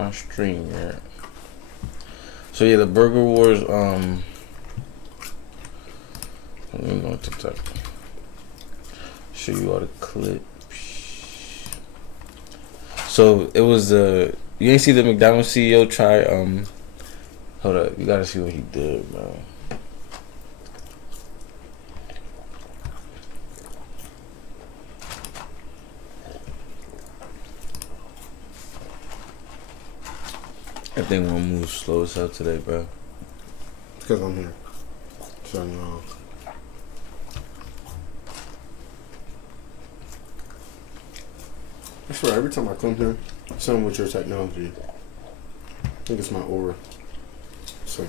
my stream, yeah. So yeah, the Burger Wars. Let me go on TikTok. Show you all the clips. So it was you ain't see the McDonald's CEO try hold up, you gotta see what he did, bro. I think one move slow as hell today, bro. Because I'm here. So no. I swear, every time I come here, something with your technology. I think it's my aura. So,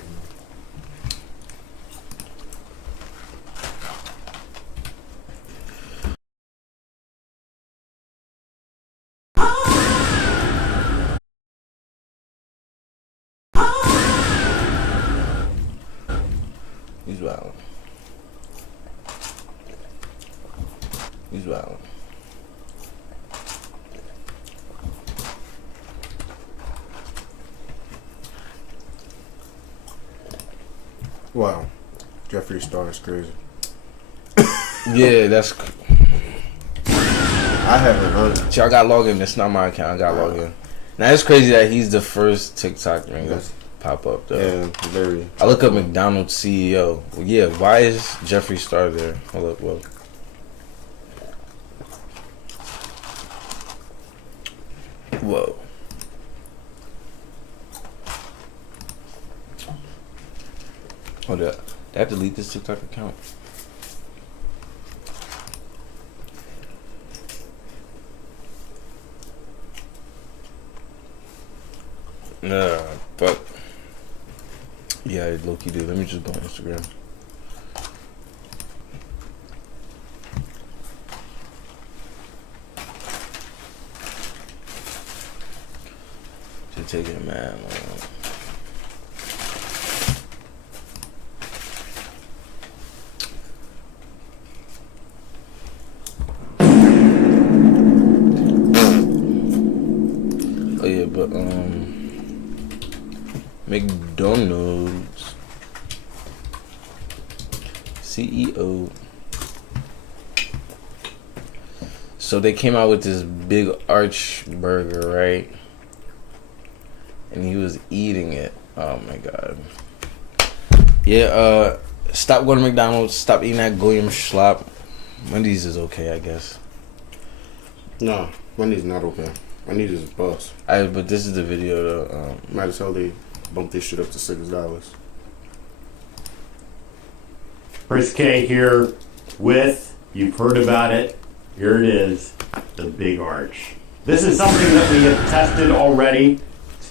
He's wild. He's wild. wow. Jeffree Star is crazy. Yeah, that's. I haven't. See, I got logged in. That's not my account. I got logged in. Now it's crazy that he's the first TikTok ring that pop up though. Yeah, very. I look up McDonald's CEO. Well, yeah, why is Jeffree Star there? Hold up, whoa. Whoa. Hold up. Did I have to delete this TikTok account? Nah, but yeah, low-key dude. Let me just go on Instagram. Should take it, man. Oh yeah, but McDonald's CEO. So they came out with this big arch burger, right? And he was eating it. Oh my god. Yeah, stop going to McDonald's. Stop eating that Goyim Schlop. Wendy's is okay, I guess. No, Wendy's not okay. Wendy's is a bust. But this is the video though. Might as well they bump this shit up to $6. Chris K here with, you've heard about it, here it is, the Big Arch. This is something that we have tested already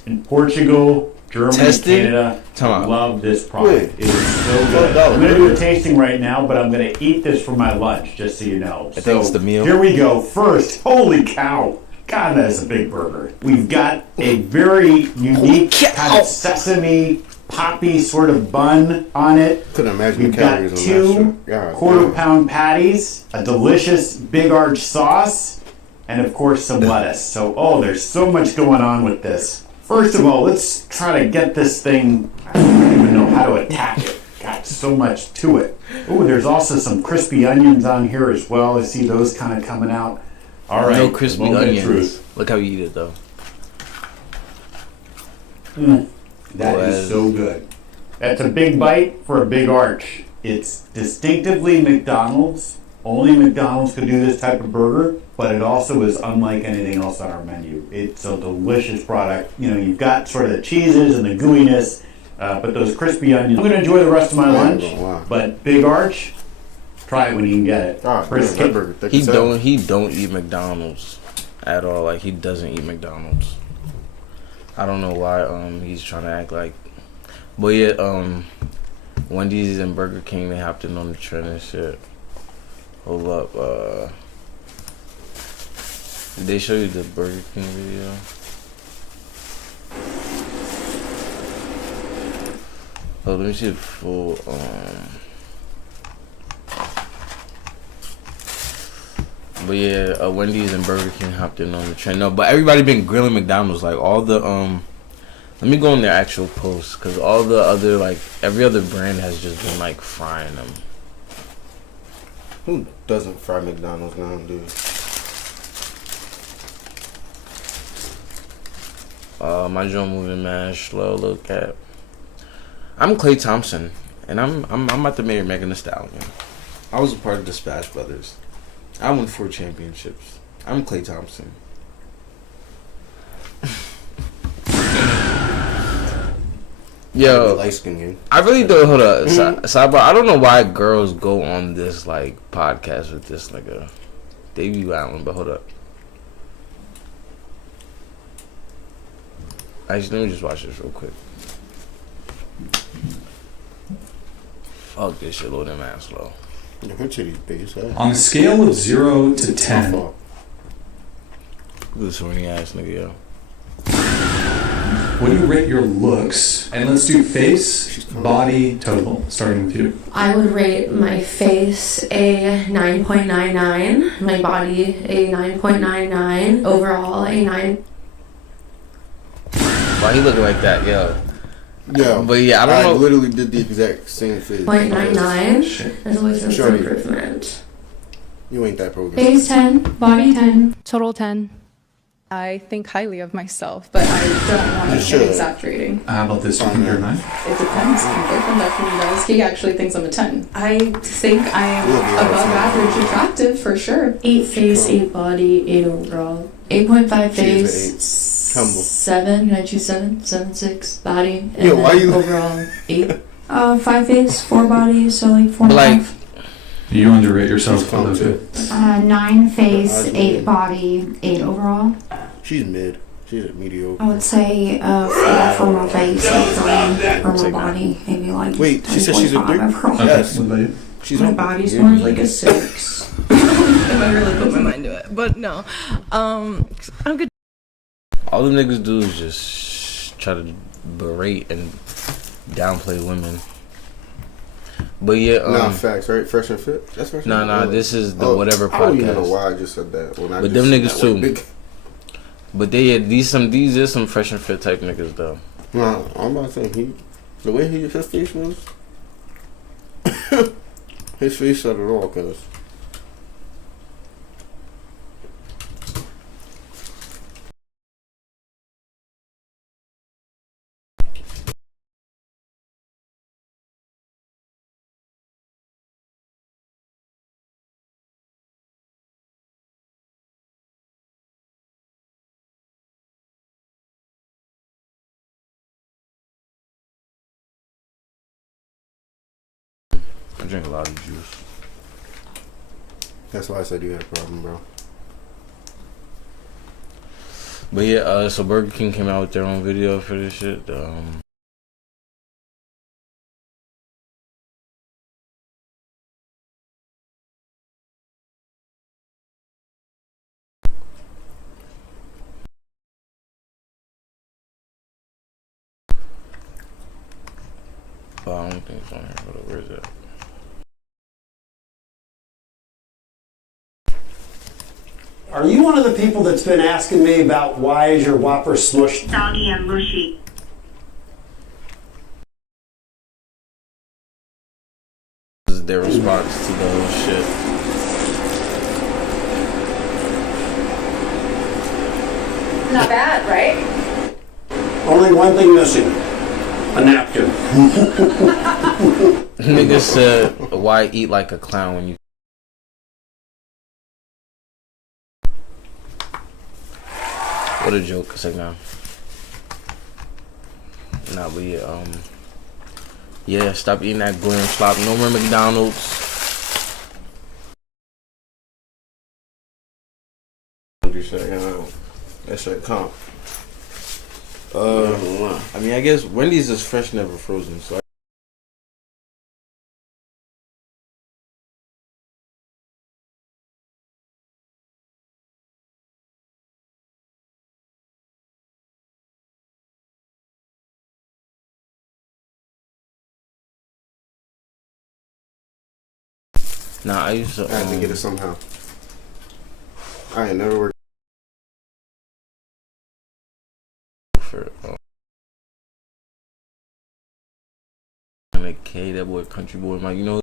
in Portugal, Germany, Canada. Love this product. It is so good. I'm going to do a tasting right now, but I'm going to eat this for my lunch, just so you know. I think it's the meal. Here we go. First, holy cow. God, that is a big burger. We've got a very unique kind of sesame poppy sort of bun on it. Couldn't imagine We've the calories got on two that shit. quarter-pound patties, a delicious Big Arch sauce, and of course some lettuce. So, there's so much going on with this. First of all, let's try to get this thing. I don't even know how to attack it. Got so much to it. Oh, there's also some crispy onions on here as well. I see those kind of coming out. All right. No crispy onions. Look how you eat it though. That is so good. That's a big bite for a Big Arch. It's distinctively McDonald's. Only McDonald's could do this type of burger, but it also is unlike anything else on our menu. It's a delicious product. You know, you've got sort of the cheeses and the gooiness, but those crispy onions. I'm going to enjoy the rest of my lunch, but Big Arch, try it when you can get it. He don't eat McDonald's at all. Like, he doesn't eat McDonald's. I don't know why he's trying to act like. But yeah, Wendy's and Burger King, they hopped in on the trend and shit. Hold up, did they show you the Burger King video? Oh, let me see the full But yeah, Wendy's and Burger King hopped in on the trend. No, but everybody been grilling McDonald's. Like all the Let me go on their actual posts, because all the other, like, every other brand has just been, like, frying them. Who doesn't fry McDonald's now, dude? My joint moving mad slow. Look at. I'm Klay Thompson, and I'm about to marry Megan Thee Stallion. I was a part of the Splash Brothers. I won 4 championships. I'm Klay Thompson. Yo, light skin game. I really don't. Hold up, sidebar. I don't know why girls go on this like podcast with this nigga. They be wildin', but hold up. Actually, let me just watch this real quick. Fuck this shit, load them ass slow. Yeah, her titties big as hell. On a scale of 0 to My 10, fault. This horny ass nigga, yo. what do you rate your looks? And let's do face, body, total, starting with you. I would rate my face a 9.99, my body a 9.99, overall a 9. Why he looking like that, yo? Yeah, But yeah, I don't know. literally did the exact same face. 0.99. Shit. There's always room for Shorty. improvement. You ain't that programmed. Face 10, body 10, total 10. I think highly of myself, but I don't want You to should. get exact rating. How about this? You think you're a 9? It depends. I'm different that from you guys. He actually thinks I'm a 10. I think I'm You'll be above awesome. average attractive for sure. 8 face, 8 body, 8 overall. 8.5 She is an face. Humble. 7, can I choose 7? 7, 6 body. And Yo, why then you- overall 8. 5 face, 4 body, so like 4 But like, You underrate yourself She's a little calm, too. bit. 9 face, Eyes 8 mid. body, 8 overall. She's mid. She's a mediocre. I would say 4 for my face, 3 for my body, maybe like Wait, she said she's a 3.5 3? overall. Okay, Yes. what about you? She's My humble. body's Yeah, more you like a like 6. If I really put my mind to it. But no. I'm good. all them niggas do is just try to berate and downplay women. But yeah, Nah, facts, right? Fresh and fit? That's fresh and nah, fit? this is the Oh, whatever I don't even know podcast. why I just said that. When I But just them said niggas that too. with big- But these is some fresh and fit type niggas though. Nah, I'm about to say, the way his face was, his face said it all, cuz. I drink a lot of juice. That's why I said you had a problem, bro. But yeah, so Burger King came out with their own video for this shit. Oh, I don't think it's on here. Hold up, where is it? Are you one of the people that's been asking me about why is your Whopper smushed? Soggy and mushy. This is their response to the whole shit. Not bad, right? Only one thing missing. A napkin. Nigga said, "Why eat like a clown when you?" What a joke! It's like nah, but yeah, stop eating that glam slop. No more McDonald's. That shit comp. I mean, I guess Wendy's is fresh, never frozen. So nah, I used to. I had to get it somehow. I ain't never worked. For Mike K, that boy Country Boy Mike. You know.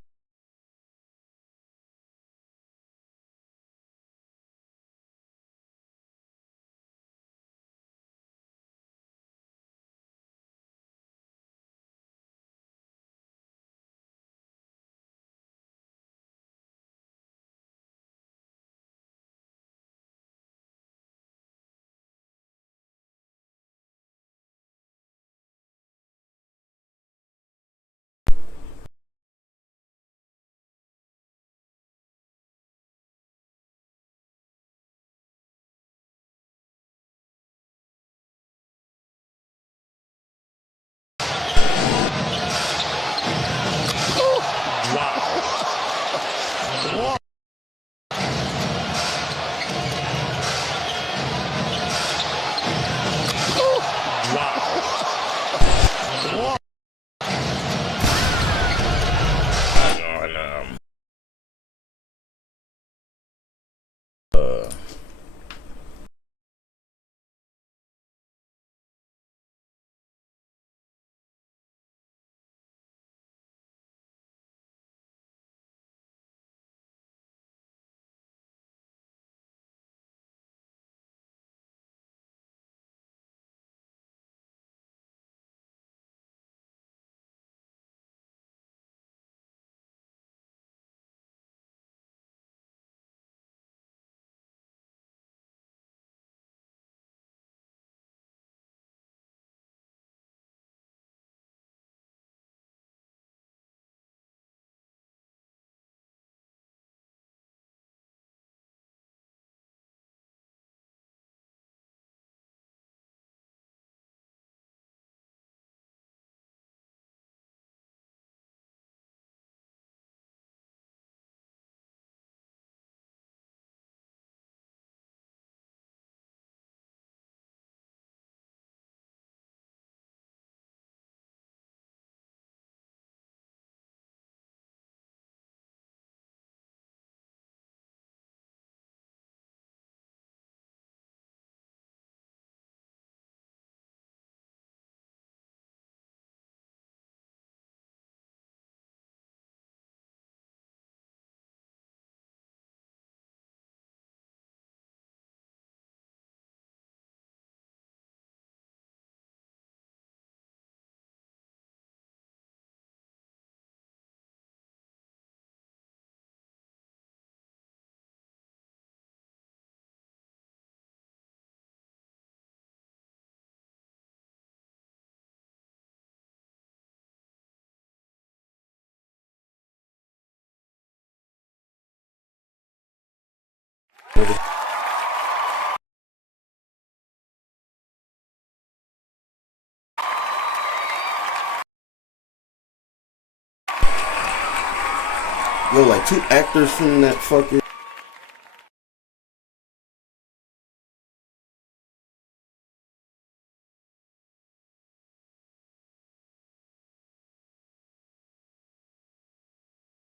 Yo, like 2 actors from that fucking.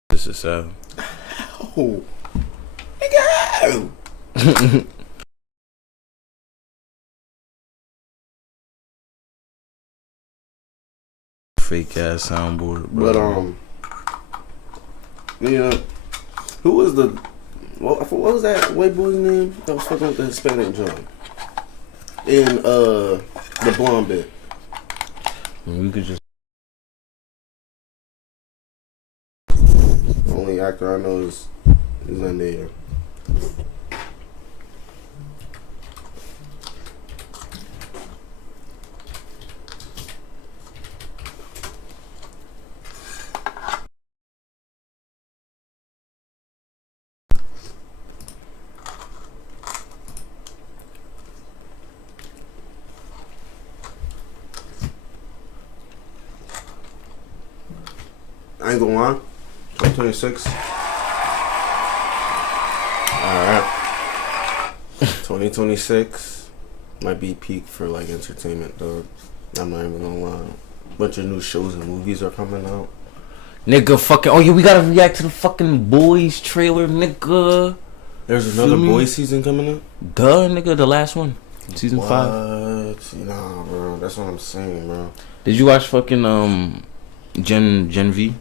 This is so. Oh, nigga. Fake ass soundboard, bro. But who was the what was that white boy's name that was fucking with the Hispanic joint in the blonde bit? We could just. Only actor I know is Zendaya. I ain't gonna lie. 2026. Alright. 2026 might be peak for like entertainment, dog. I'm not even gonna lie. Bunch of new shows and movies are coming out. Nigga, fucking. Oh, yeah, we gotta react to the fucking Boys trailer, nigga. There's another Boys season coming out? Duh, nigga, the last one. Season 5. Nah, bro. That's what I'm saying, bro. Did you watch fucking, Gen V.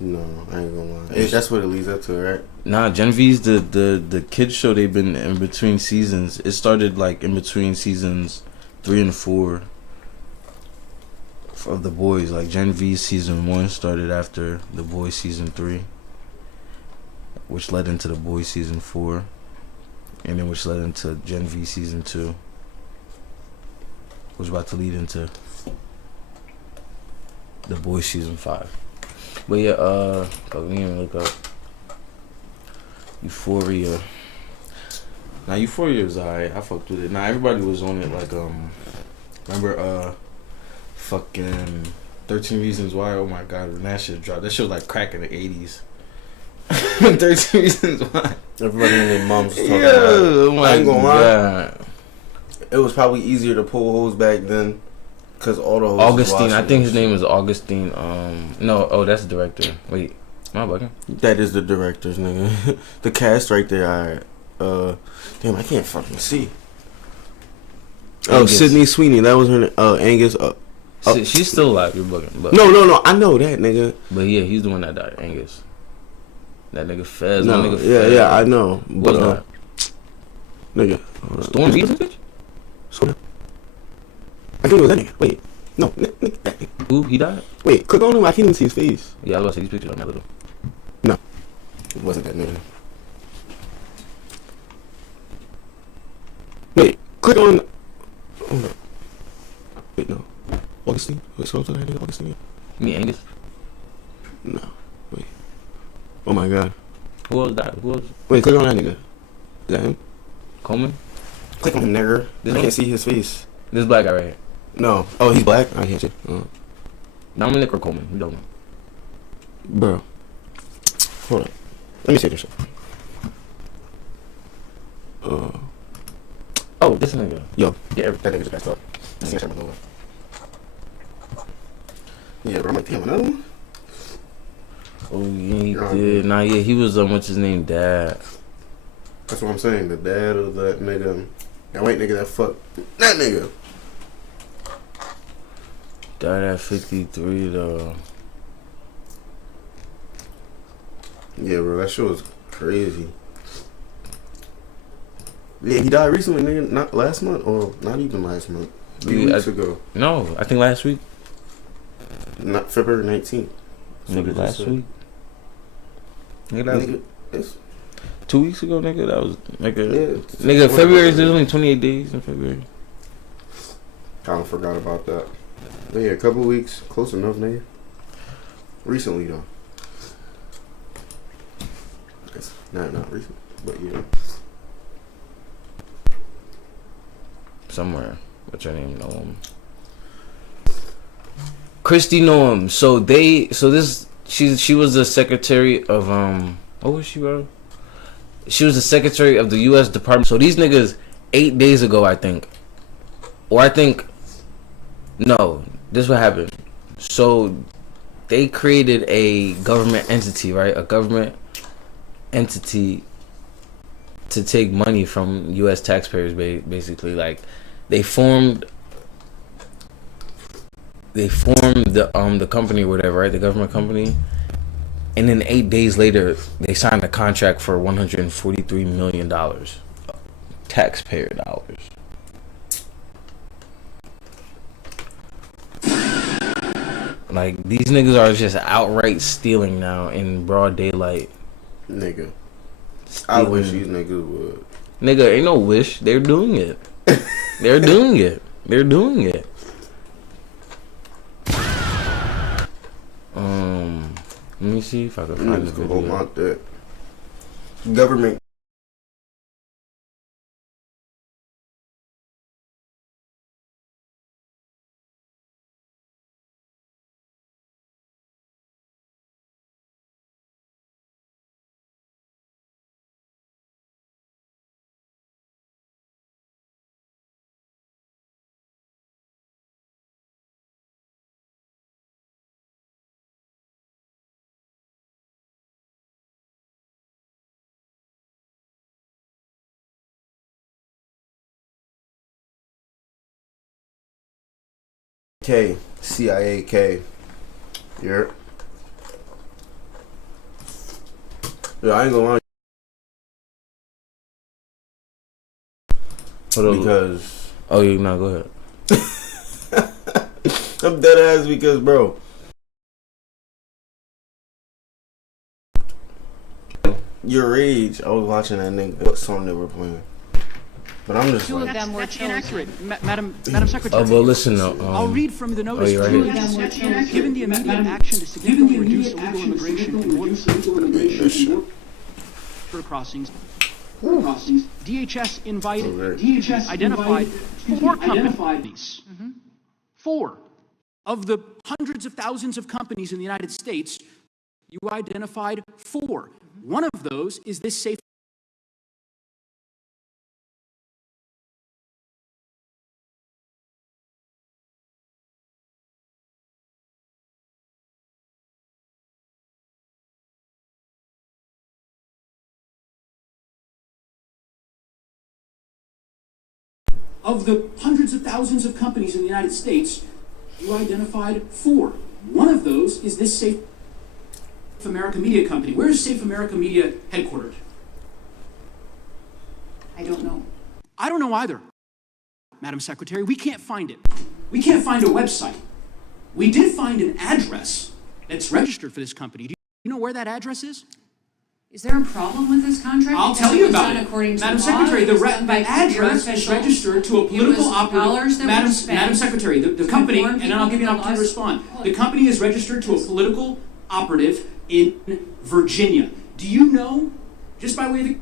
No, I ain't gonna lie. That's what it leads up to, right? Nah, Gen V's the kids show. They've been in between seasons. It started like in between seasons 3 and 4 of The Boys. Like Gen V season 1 started after The Boys season 3, which led into The Boys season 4, and then which led into Gen V season 2, which about to lead into The Boys season 5. But yeah, fuck, we didn't look up Euphoria. Now Euphoria was alright. I fucked with it. Now everybody was on it. Like remember fucking 13 Reasons Why. Oh my god, when that shit dropped, that shit was like crack in the 80s. 13 Reasons Why. Everybody and their moms was talking Yeah, about it. oh my I ain't gonna lie. god. It was probably easier to pull hoes back then, cause all the hoes. Augustine, I think his name is Augustine. No, oh, that's the director. Wait, am I bugging? That is the director's nigga. The cast right there. Damn, I can't fucking see. Oh, Angus. Sydney Sweeney. That was her name. Angus. She's still alive. You're bugging. But, No. I know that nigga. But yeah, he's the one that died. Angus. That nigga Fez. No, my nigga Fez. yeah, I know. What's But that? nigga, Storm Reasons, bitch? I think it was that nigga. Wait, no, that nigga. Who? He died? Wait, click on him. I can't even see his face. Yeah, I was about to say these pictures on that little. No, it wasn't that nigga. Wait, click on. Oh no. Wait, no. Augustine. Wait, scroll to that nigga. Augustine. You mean Angus? No. Wait. Oh my god. Who else died? Who else? Wait, click on that nigga. Is that him? Coleman? Click on him, nigga. This I one? can't see his face. This black guy right here. No. Oh, he's black? I can't see. Dominic or Coleman? You don't know. Bro. Hold on. Let me see this shit. Oh, this nigga. Yo. Yeah, That nigga's passed up. I seen that shit. Yeah, bro. I'm like, damn, another one? Oh, yeah, he did. Nah, yeah, he was, what's his name? Dad. That's what I'm saying. The dad of that nigga. That white nigga that fucked that nigga. Died at 53, though. Yeah, bro. That shit was crazy. Yeah, he died recently, nigga. Not last month, or not even last month. 3 weeks ago. No, I think last week. Not February 19th. Nigga, last week. Nigga, that was Nigga, it's, 2 weeks ago, nigga. That was, nigga. yeah, Nigga, February, there's only 28 days in February. kind of forgot about that. But yeah, a couple weeks. Close enough, nigga. Recently, though. It's not recent, but yeah. Somewhere. What's her name? Noam. Christy Noam. She was the secretary of what was she, bro? She was the secretary of the U.S. Department. So these niggas 8 days ago, I think, no, this is what happened. So they created a government entity, right? A government entity to take money from U.S. taxpayers, basically. Like they formed the company or whatever, right? The government company. And then 8 days later, they signed a contract for $143 million. Taxpayer dollars. Like, these niggas are just outright stealing now in broad daylight. Nigga. Stealing. I wish these niggas would. Nigga, ain't no wish. They're doing it. They're doing it. They're doing it. Let me see if I can find the Niggas go video. out that. Government. K, CIA K. Yeah. Yeah, I ain't gonna lie. Hold on. Because Oh, you no, go ahead. I'm dead ass because, bro. Your age, I was watching that nigga. What song they were playing? But I'm just like, That's inaccurate, Madam Secretary. Oh, but listen, I'll read from the notice. you're right here. Given the immediate action to significantly reduce illegal immigration and border crossings, DHS identified 4 companies. 4 of the hundreds of thousands of companies in the United States. You identified 4. One of those is this safe. Of the hundreds of thousands of companies in the United States, you identified 4. One of those is this Safe America Media company. Where is Safe America Media headquartered? I don't know. I don't know either, Madam Secretary. We can't find it. We can't find a website. We did find an address that's registered for this company. Do you know where that address is? Is there a problem with this contract? I'll Because tell you was about done it. according to Madam law. Secretary, It the was done by your address is officials. registered to a It political was operative. dollars that were spent Madam Secretary, the company, inform and then I'll give you an people opportunity to that respond. The company is registered to a political operative in Virginia. Do you know, just by way of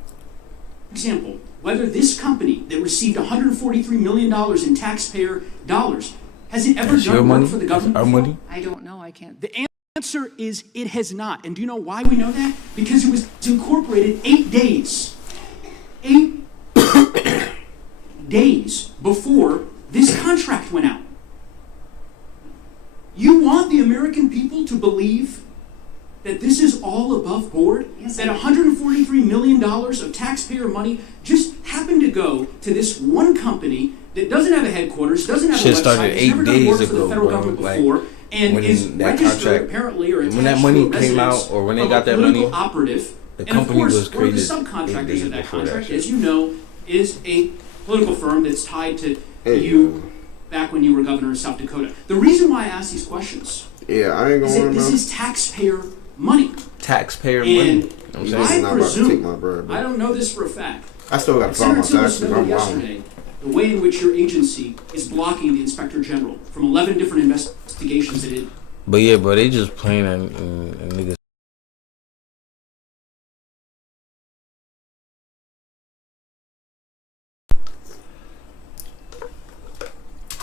example, whether this company that received $143 million in taxpayer dollars, has it ever That's your done work money? for the government Our before? money? I don't know. I can't. The answer is it has not. And do you know why we know that? Because it was incorporated 8 days. 8 days before this contract went out. You want the American people to believe that this is all above board? Yes, that I- $143 million of taxpayer money just happened to go to this one company that doesn't have a headquarters, doesn't have Shit a website, started has 8 never done days work for the ago, federal bro. government Like, before, and when is that registered contract- apparently or attached when that to money a came out, residence or when they of got a that political money, operative. the And of company course, was one of the created 8 subcontractors days of that before that contract, shit. as you know, is a political firm that's tied to Hey, you back when you were governor of South Dakota. The reason why I ask these questions yeah, I ain't is gonna that lie, this bro. is taxpayer money. Taxpayer And money. You know what I'm He's saying? not about to take my bread, bro. I don't know this for a fact. I still gotta file my Senator taxes. Tillis noted I'm wild. yesterday the way in which your agency is blocking the Inspector General from 11 different investigations that it. But yeah, bro, they just playing and niggas.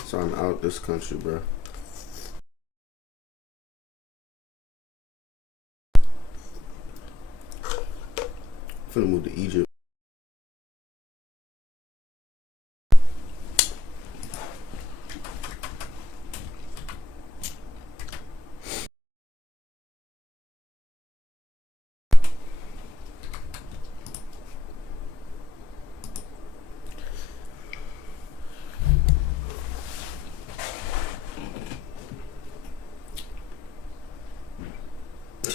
So I'm out this country, bro. Finna move to Egypt.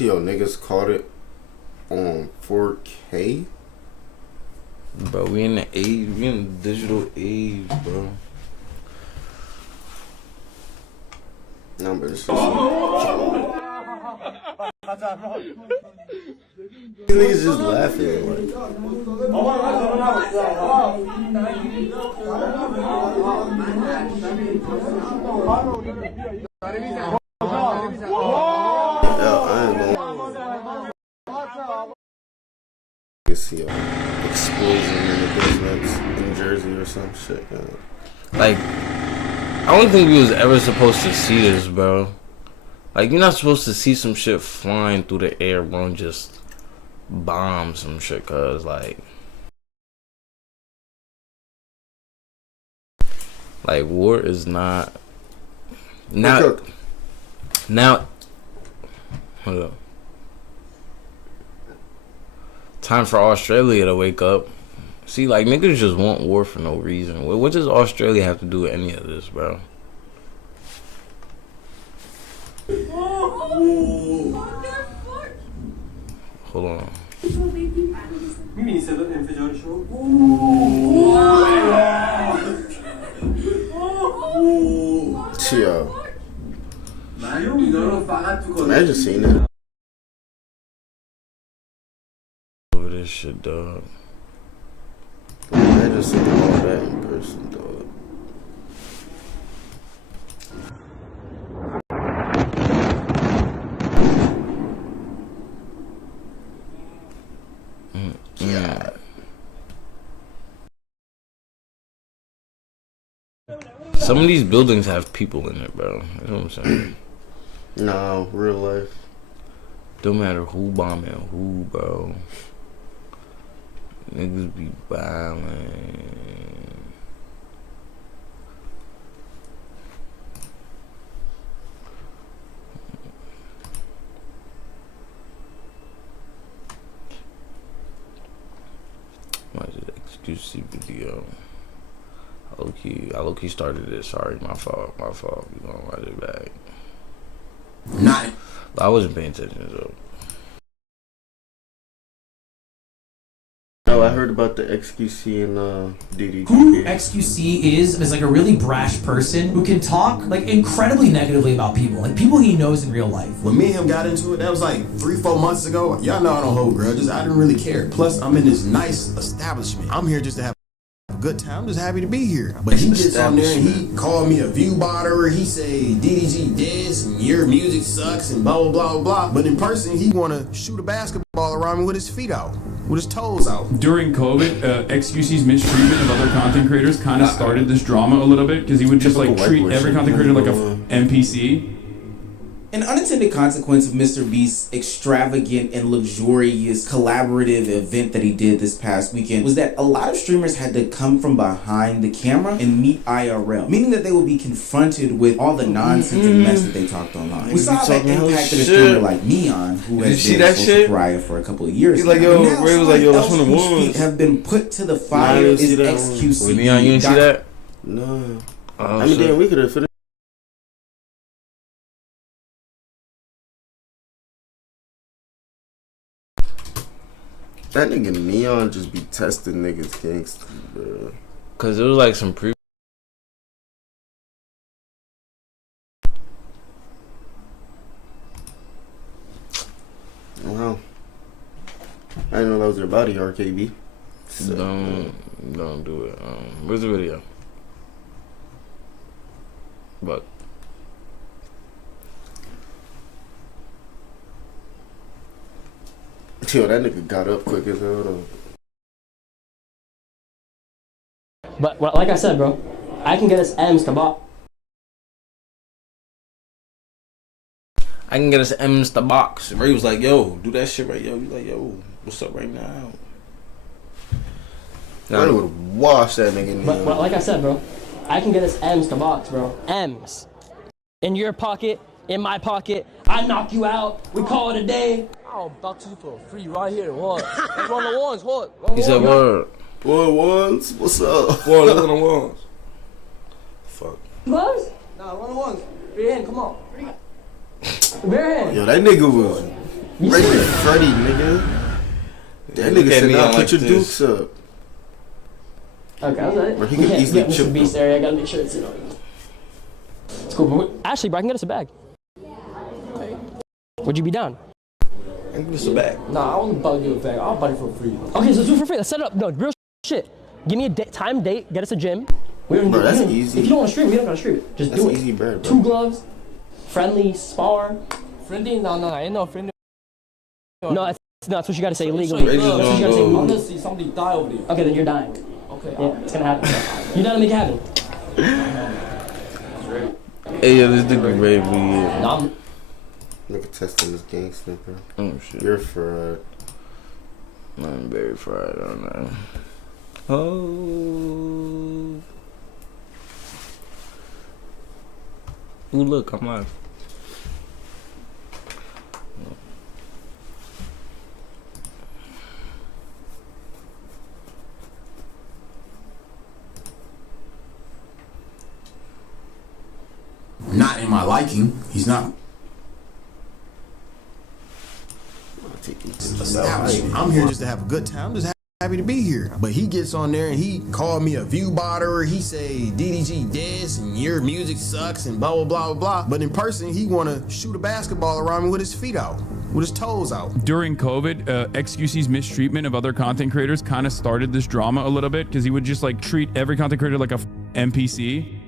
Yo, niggas caught it on 4K. Bro, we in the age, we in the digital age, bro. No, but it's These niggas just laughing. Like, I ain't gonna see a explosion in the basements in Jersey or some shit. Like, I don't think we was ever supposed to see this, bro. Like, you're not supposed to see some shit flying through the air, bro, and just bomb some shit, cause like war is not now. Hold up. Time for Australia to wake up. See, like, niggas just want war for no reason. What does Australia have to do with any of this, bro? Hold on. میبینی صدا انفجارشو؟ Chill. معلوم اینا رو فقط تو Imagine seeing it. Over this shit, dog. Imagine seeing all that in person, dog. Yeah. Some of these buildings have people in it, bro. That's what I'm saying. No, real life. Don't matter who bombing who, bro. Niggas be violent. Why is it XQC video? I low-key started it. Sorry, my fault. We gonna run it back. Not. I wasn't paying attention, so. Oh, I heard about the XQC and DDG. Who XQC is like a really brash person who can talk like incredibly negatively about people, like people he knows in real life. When me and him got into it, that was like 3-4 months ago. Y'all know I don't hold grudges. I didn't really care. Plus, I'm in this nice establishment. I'm here just to have a good time. I'm just happy to be here. But he gets on there and he called me a view botter. He say DDG this and your music sucks and blah blah blah blah. But in person, he wanna shoot a basketball around me with his feet out, with his toes out. During COVID, XQC's mistreatment of other content creators kind of started this drama a little bit because he would just like treat every content creator like a NPC. An unintended consequence of Mr. Beast's extravagant and luxurious collaborative event that he did this past weekend was that a lot of streamers had to come from behind the camera and meet IRL, meaning that they would be confronted with all the nonsense and mess that they talked online. We saw that impacted a streamer like Neon, who has been a social pariah for a couple of years. He's like, yo, Ray was like, yo, that's one of the ones. Have been put to the fire is XQC. Neon, you didn't see that? No. Oh, I mean, damn, we could have finished. That nigga Neon just be testing niggas gangsters, bro. Cause it was like some pre. Wow. I didn't know that was your body, RKB. So, Don't do it. Where's the video? But. Yo, that nigga got up quick as hell though. But like I said, bro, I can get us M's to box. I can get us M's to box. Ray was like, yo, do that shit right, yo. He's like, yo, what's up right now? I would wash that nigga in But like I said, bro, I can get us M's to box, bro. M's. In your pocket, in my pocket, I knock you out. We call it a day. I'll box you for free right here. What? Let's run the ones. What? He said, word. Ones? What's up? Word, let's run the ones. Fuck. Gloves? Nah, run the ones. Bare hand, come on. Bare hand. Yo, that nigga was regular Freddy, nigga. That nigga said, "Now put your dukes up." Okay, I was at it. Bro, he We could can't easily get Mr. chip Beast area. I gotta make sure it's in. It's cool, but actually, bro, I can get us a bag. Okay. Would you be down? I can get us a bag. Nah, I won't buy you a bag. I'll buy it for free. Okay, so let's do it for free. Let's set it up. No, real shit. Give me a time, date, get us a gym. Bro, that's easy. If you don't want to stream, we don't gotta stream it. Just do it. That's easy, bro. 2 gloves, friendly, spar. Friendly? No, ain't no friendly. No, that's what you gotta say legally. That's what you gotta say I legally. want to see somebody die over there. Okay, then you're dying. Okay. Yeah, it's gonna happen. You down to make it happen? Hey, yo, this nigga Ray weird. No, Look at testing this gangster, bro. Oh, shit. You're fried. I'm very fried on that. Oh. Ooh, look, I'm live. Not in my liking. He's not. establishment. I'm here just to have a good time. I'm just happy to be here. But he gets on there and he called me a view botter. He say DDG this and your music sucks and blah blah blah blah. But in person, he wanna shoot a basketball around me with his feet out, with his toes out. During COVID, XQC's mistreatment of other content creators kind of started this drama a little bit because he would just like treat every content creator like a NPC.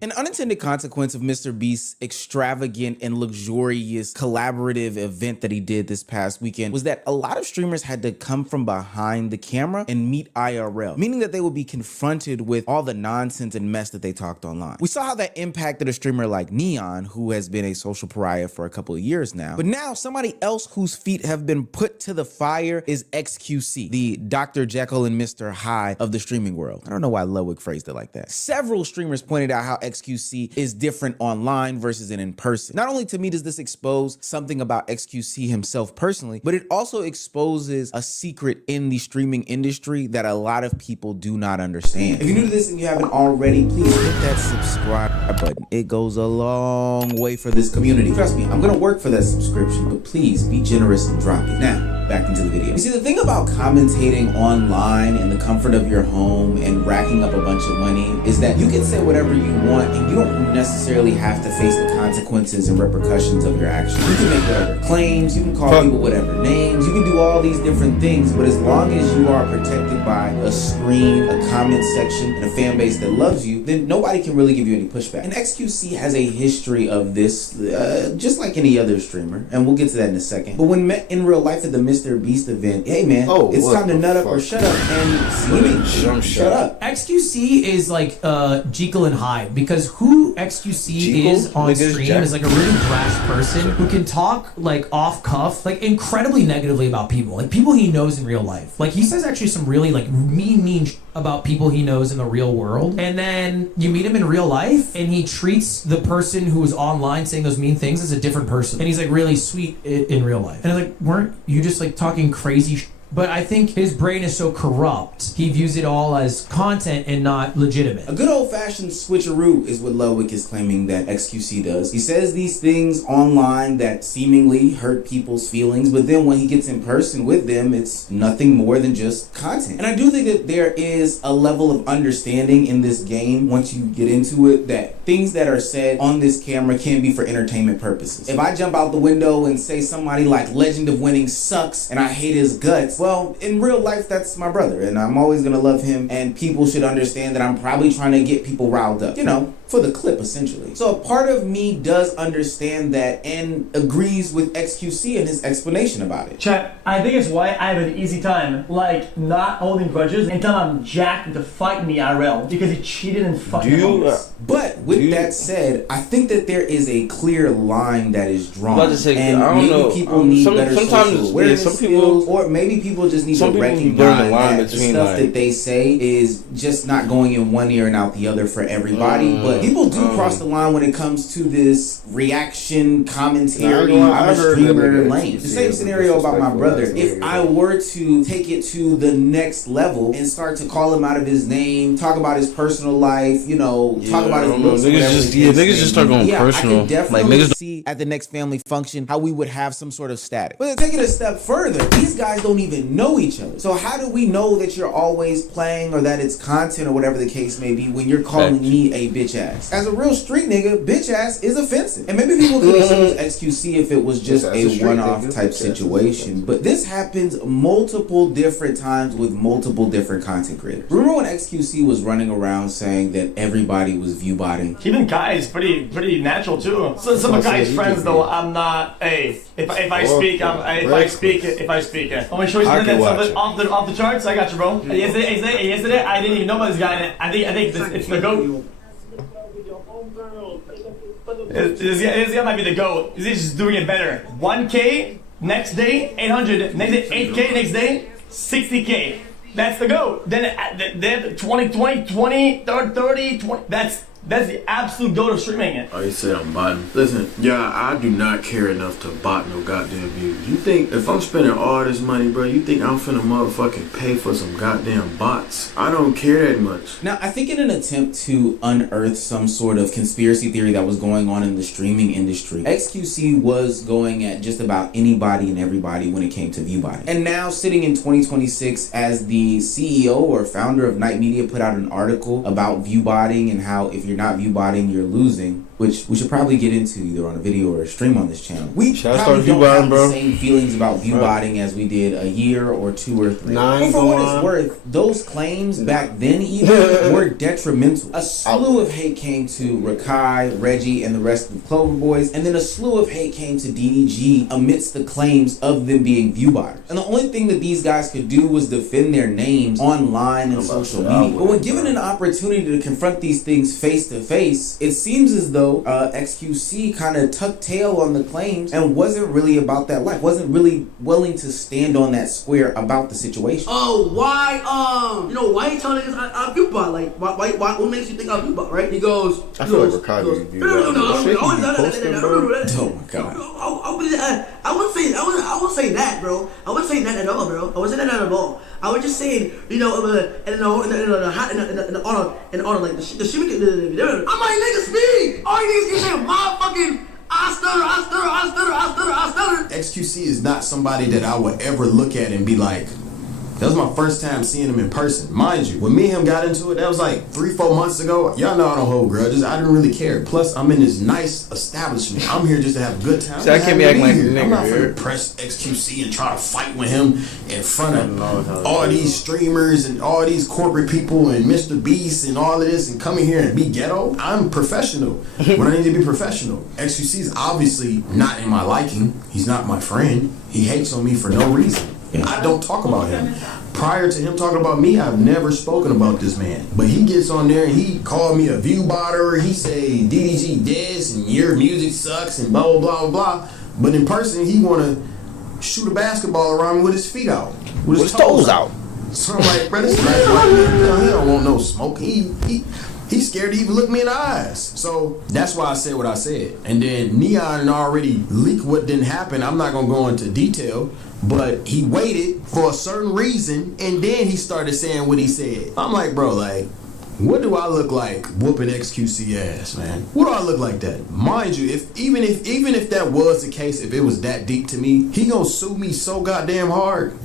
An unintended consequence of Mr. Beast's extravagant and luxurious collaborative event that he did this past weekend was that a lot of streamers had to come from behind the camera and meet IRL, meaning that they would be confronted with all the nonsense and mess that they talked online. We saw how that impacted a streamer like Neon, who has been a social pariah for a couple of years now. But now somebody else whose feet have been put to the fire is XQC, the Dr. Jekyll and Mr. Hyde of the streaming world. I don't know why Ludwig phrased it like that. Several streamers pointed out how XQC is different online versus in person. Not only to me does this expose something about XQC himself personally, but it also exposes a secret in the streaming industry that a lot of people do not understand. If you're new to this and you haven't already, please hit that subscribe button. It goes a long way for this community. Trust me, I'm gonna work for that subscription, but please be generous and drop it. Now, back into the video. You see, the thing about commentating online in the comfort of your home and racking up a bunch of money is that you can say whatever you want and you don't necessarily have to face the consequences and repercussions of your actions. You can make whatever claims, you can call people whatever names, you can do all these different things, but as long as you are protected by a screen, a comment section, and a fan base that loves you, then nobody can really give you any pushback. And XQC has a history of this, just like any other streamer, and we'll get to that in a second. But when met in real life at the Mr. Beast event, hey man, it's time to nut up or shut up, and shut up. XQC is like Jekyll and Hyde, because who XQC is on stream is like a really brash person who can talk like off cuff, like incredibly negatively about people, like people he knows in real life. Like he says actually some really like mean about people he knows in the real world, and then you meet him in real life and he treats the person who is online saying those mean things as a different person, and he's like really sweet in real life. And I'm like, weren't you just like talking crazy But I think his brain is so corrupt, he views it all as content and not legitimate. A good old-fashioned switcheroo is what Ludwig is claiming that XQC does. He says these things online that seemingly hurt people's feelings, but then when he gets in person with them, it's nothing more than just content. And I do think that there is a level of understanding in this game, once you get into it, that things that are said on this camera can be for entertainment purposes. If I jump out the window and say somebody like Legend of Winning sucks and I hate his guts, well, in real life, that's my brother, and I'm always gonna love him, and people should understand that I'm probably trying to get people riled up, you know, for the clip, essentially. So a part of me does understand that and agrees with XQC and his explanation about it. Chat, I think it's why I have an easy time, like, not holding grudges until I'm jacked to fight me IRL, because he cheated and fucking But with that said, I think that there is a clear line that is drawn. About to say, and I don't maybe know. people need better sometimes, social awareness some people, skills, or maybe people just need to recognize that the stuff that they say is just not going in one ear and out the other for everybody. But people do cross the line when it comes to this reaction commentary. I'm a streamer lane. The same scenario about my brother. If I were to take it to the next level and start to call him out of his name, talk about his personal life, you know, talk about his looks, niggas just start going personal. I could definitely see at the next family function how we would have some sort of static. But to take it a step further, these guys don't even know each other. So how do we know that you're always playing or that it's content or whatever the case may be when you're calling me a bitch ass? As a real street nigga, bitch ass is offensive. And maybe people could excuse XQC if it was just a one-off type situation. But this happens multiple different times with multiple different content creators. Remember when XQC was running around saying that everybody was viewbotting? Even Kai's pretty natural too. So some of Kai's friends though, I'm not. Hey, if I speak, if I speak. I'm gonna show you something that's off the charts. I got you, bro. Yesterday, I didn't even know about this guy. I think it's the GOAT. This guy might be the GOAT. He's just doing it better. 1K next day, 800. Next day, 8K next day, 60K. That's the GOAT. Then 20, 30, 20. That's the absolute goat of streaming it. Oh, you said I'm botting. Listen, yeah, I do not care enough to bot no goddamn views. You think if I'm spending all this money, bro, you think I'm finna motherfucking pay for some goddamn bots? I don't care that much. Now, I think in an attempt to unearth some sort of conspiracy theory that was going on in the streaming industry, XQC was going at just about anybody and everybody when it came to viewbotting. And now, sitting in 2026 as the CEO or founder of Night Media, put out an article about viewbotting and how if you're not viewbotting, you're losing, which we should probably get into either on a video or a stream on this channel. We probably don't have the same feelings about viewbotting as we did a year or 2 or 3. But for what it's worth, those claims back then even were detrimental. A slew of hate came to Rakai, Reggie, and the rest of the Clover Boys, and then a slew of hate came to DDG amidst the claims of them being viewbotters. And the only thing that these guys could do was defend their names online and social media. But when given an opportunity to confront these things face to face, it seems as though XQC kind of tucked tail on the claims and wasn't really about that life, wasn't really willing to stand on that square about the situation. Oh, why, why you telling niggas I viewbot? Like, why, what makes you think I viewbot, right? He goes, I feel like Ricardo viewbot. Oh my god. I wouldn't say that, bro. I wouldn't say that at all, bro. I wasn't saying that at all. I was just saying, in the honor, like the shit. I'm like, niggas speak. All you niggas can say, motherfucking. I stutter. XQC is not somebody that I would ever look at and be like, that was my first time seeing him in person. Mind you, when me and him got into it, that was like 3-4 months ago. Y'all know I don't hold grudges. I didn't really care. Plus, I'm in this nice establishment. I'm here just to have a good time. See, I can't be acting like a nigga. I'm not gonna press XQC and try to fight with him in front of all these streamers and all these corporate people and Mr. Beast and all of this and come in here and be ghetto. I'm professional when I need to be professional. XQC is obviously not in my liking. He's not my friend. He hates on me for no reason. I don't talk about him. Prior to him talking about me, I've never spoken about this man. But he gets on there and he called me a viewbotter. He say DDG this and your music sucks and blah blah blah blah. But in person, he wanna shoot a basketball around with his feet out, with his toes out. So I'm like, bro, this man like me. He don't want no smoke. He's scared to even look me in the eyes. So that's why I said what I said. And then Neon already leaked what didn't happen. I'm not gonna go into detail. But he waited for a certain reason, and then he started saying what he said. I'm like, bro, like, what do I look like whooping XQC ass, man? What do I look like that? Mind you, even if that was the case, if it was that deep to me, he gonna sue me so goddamn hard.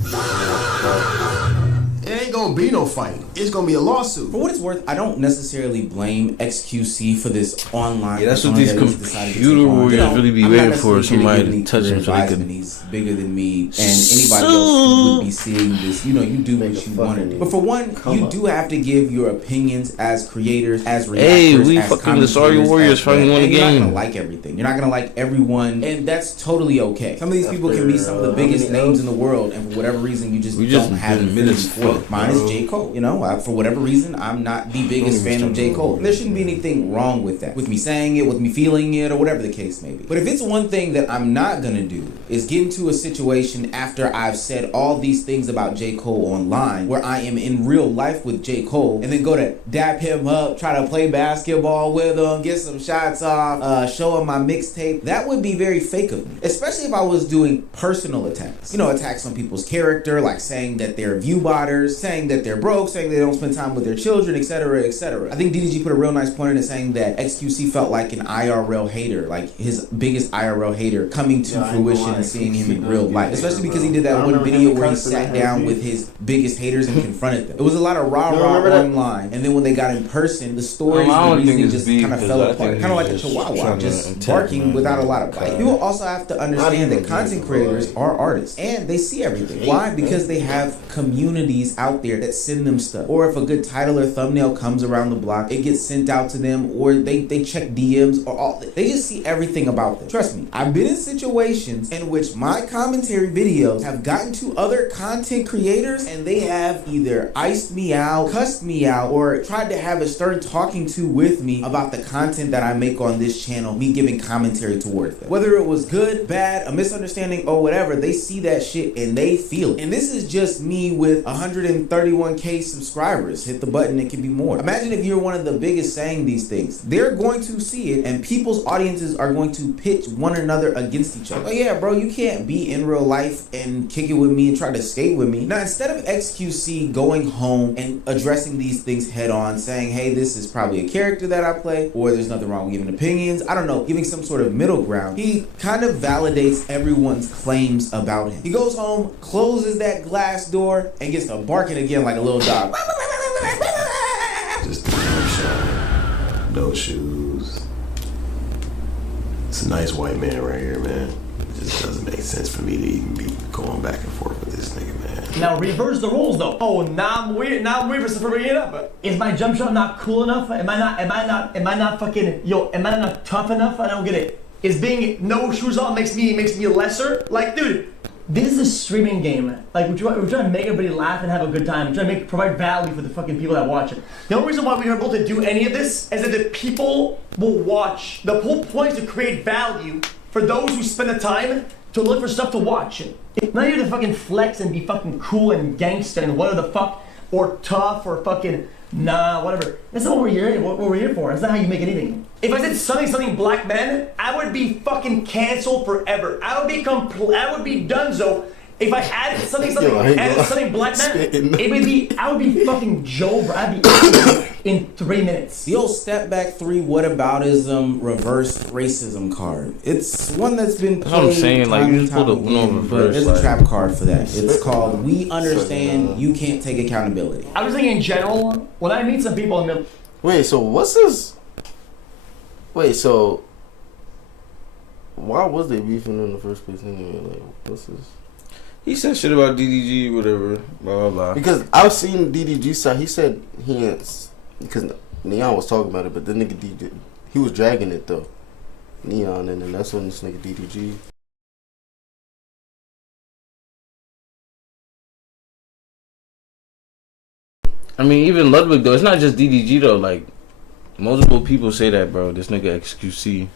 It ain't gonna be no fight. It's gonna be a lawsuit. For what it's worth, I don't necessarily blame XQC for this online. Yeah, that's what these computer warriors really be waiting for, somebody to touch him so they can. He's bigger than me, and anybody else would be seeing this. You do what you want to do. But for one, you do have to give your opinions as creators, as reactors. Hey, we fucking the Sorry Warriors finally won the game. You're not gonna like everything. You're not gonna like everyone, and that's totally okay. Some of these people can be some of the biggest names in the world, and for whatever reason, you just don't have an affinity for it. Mine is J. Cole. For whatever reason, I'm not the biggest fan of J. Cole. And there shouldn't be anything wrong with that. With me saying it, with me feeling it, or whatever the case may be. But if it's one thing that I'm not gonna do, is get into a situation after I've said all these things about J. Cole online, where I am in real life with J. Cole, and then go to dap him up, try to play basketball with him, get some shots off, show him my mixtape. That would be very fake of me. Especially if I was doing personal attacks. Attacks on people's character, like saying that they're viewbotters, saying that they're broke, saying they don't spend time with their children, etc., etc. I think DDG put a real nice point in it, saying that XQC felt like an IRL hater, like his biggest IRL hater coming to fruition and seeing him in real life. Especially because he did that one video where he sat down with his biggest haters and confronted them. It was a lot of rah-rah online, and then when they got in person, the stories and reasoning just kind of fell apart. Kind of like a chihuahua, just barking without a lot of bite. People also have to understand that content creators are artists, and they see everything. Why? Because they have communities out there that send them stuff. Or if a good title or thumbnail comes around the block, it gets sent out to them, or they check DMs, or all. They just see everything about them. Trust me, I've been in situations in which my commentary videos have gotten to other content creators, and they have either iced me out, cussed me out, or tried to have a stern talking to with me about the content that I make on this channel, me giving commentary towards them. Whether it was good, bad, a misunderstanding, or whatever, they see that shit and they feel it. And this is just me with 131K subscribers subscribers. Hit the button, it can be more. Imagine if you're one of the biggest saying these things. They're going to see it, and people's audiences are going to pitch one another against each other. Oh yeah, bro, you can't be in real life and kick it with me and try to skate with me. Now, instead of XQC going home and addressing these things head on, saying, hey, this is probably a character that I play, or there's nothing wrong with giving opinions, I don't know, giving some sort of middle ground, he kind of validates everyone's claims about him. He goes home, closes that glass door, and gets to barking again like a little dog. Just no shirt, no shoes. It's a nice white man right here, man. It just doesn't make sense for me to even be going back and forth with this nigga, man. Now reverse the roles though. Oh, now I'm weird. Now I'm weird for bringing it up. Is my jump shot not cool enough? Am I not fucking am I not tough enough? I don't get it. Is being no shoes on makes me lesser? Like, dude, this is a streaming game. Like, we're trying to make everybody laugh and have a good time. We're trying to provide value for the fucking people that watch it. The only reason why we are able to do any of this is that the people will watch. The whole point is to create value for those who spend the time to look for stuff to watch. Not even to fucking flex and be fucking cool and gangster and whatever the fuck, or tough or fucking nah, whatever. That's not what we're here for. That's not how you make anything. If I said something black man, I would be fucking canceled forever. I would be donezo. If I added something black man, I would be fucking Joe. I'd be in 3 minutes. The old step back 3 whataboutism reverse racism card. It's one that's been played. That's what I'm saying. Like, you just pulled a Uno reverse. But there's a trap card for that. It's called We Understand You Can't Take Accountability. I was thinking in general, when I meet some people in the... Wait, so what's this? Wait, so why was they beefing in the first place anyway? Like, what's this? He said shit about DDG, whatever, blah, blah, blah. Because I've seen DDG side. He said he ain't, because Neon was talking about it, but the nigga DDG, he was dragging it though. Neon, and then that's when this nigga DDG. I mean, even Ludwig though, it's not just DDG though. Like, multiple people say that, bro. This nigga XQC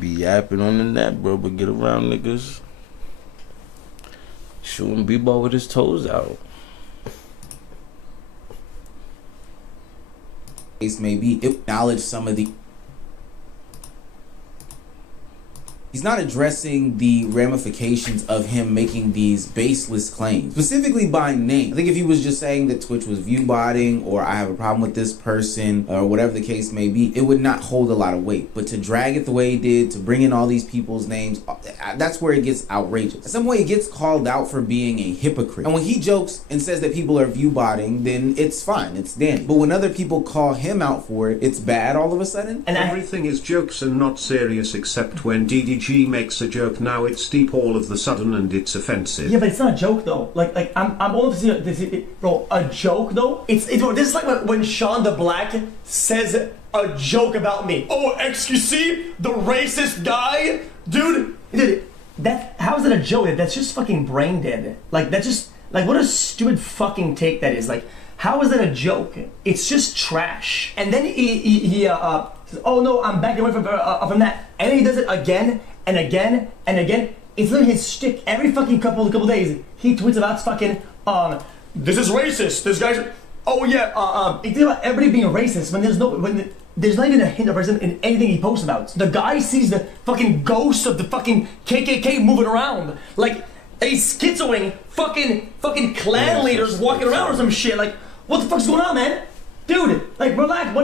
be yapping on the net, bro, but get around niggas. Shooting B-ball with his toes out. Case may be, acknowledge some of the... He's not addressing the ramifications of him making these baseless claims, specifically by name. I think if he was just saying that Twitch was view botting, or I have a problem with this person, or whatever the case may be, it would not hold a lot of weight. But to drag it the way he did, to bring in all these people's names, that's where it gets outrageous. In some way, it gets called out for being a hypocrite. And when he jokes and says that people are view botting, then it's fine, it's dandy. But when other people call him out for it, it's bad all of a sudden. And everything is jokes and not serious, except when DDG makes a joke. Now it's deep all of the sudden and it's offensive. Yeah, but it's not a joke though. Like I'm all to see this, bro. A joke though. It's this is like when Sean the Black says a joke about me. Oh, XQC, the racist guy, dude. That how is it a joke? That's just fucking brain dead. Like that's just like what a stupid fucking take that is. Like how is that a joke? It's just trash. And then he says, oh no, I'm backing away from that, and then he does it again and again and again. It's literally his shtick. Every fucking couple days, he tweets about fucking this is racist. This guy's oh yeah. He thinks about everybody being racist when there's not even a hint of racism in anything he posts about. The guy sees the fucking ghosts of the fucking KKK moving around like a schizoing fucking clan leaders walking around or some shit. Like what the fuck's going on, man? Dude, like relax.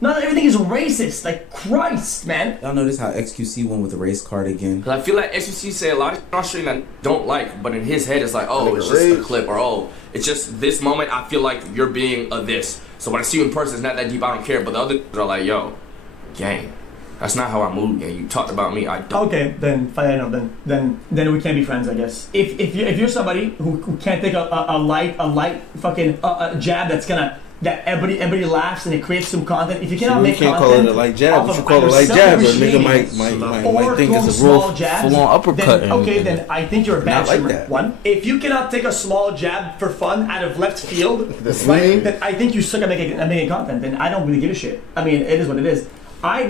Not everything is racist. Like, Christ, man. Y'all notice how XQC went with the race card again? Cause I feel like XQC say a lot of shit on stream I don't like, but in his head it's like, oh, it's just a clip, or oh, it's just this moment I feel like you're being a this. So when I see you in person, it's not that deep, I don't care. But the others are like, yo, gang, that's not how I move, gang. You talked about me, I don't. Okay, then then we can't be friends, I guess. If you're somebody who can't take a light fucking jab that everybody laughs and it creates some content. If you cannot make content, call it a light jab. You should call it a light jab, but nigga might think it's a real full-on uppercut. Then I think you're a bad streamer. One, if you cannot take a small jab for fun out of left field, then I think you suck at making content. Then I don't really give a shit. I mean, it is what it is. I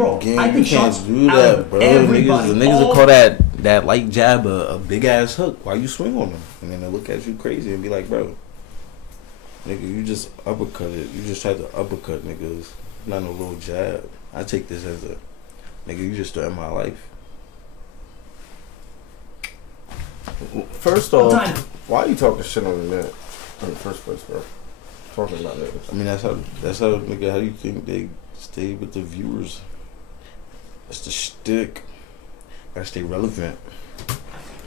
think shots out of everybody. Niggas will call that light jab a big ass hook. Why you swing on them? And then they look at you crazy and be like, bro. Nigga, you just uppercut it. You just tried to uppercut niggas. Not no little jab. I take this as a nigga, you just threatened my life. First off, why are you talking shit on the net in the first place, bro? Talking about niggas. I mean, that's how nigga, how do you think they stay with the viewers? That's the shtick. Gotta stay relevant.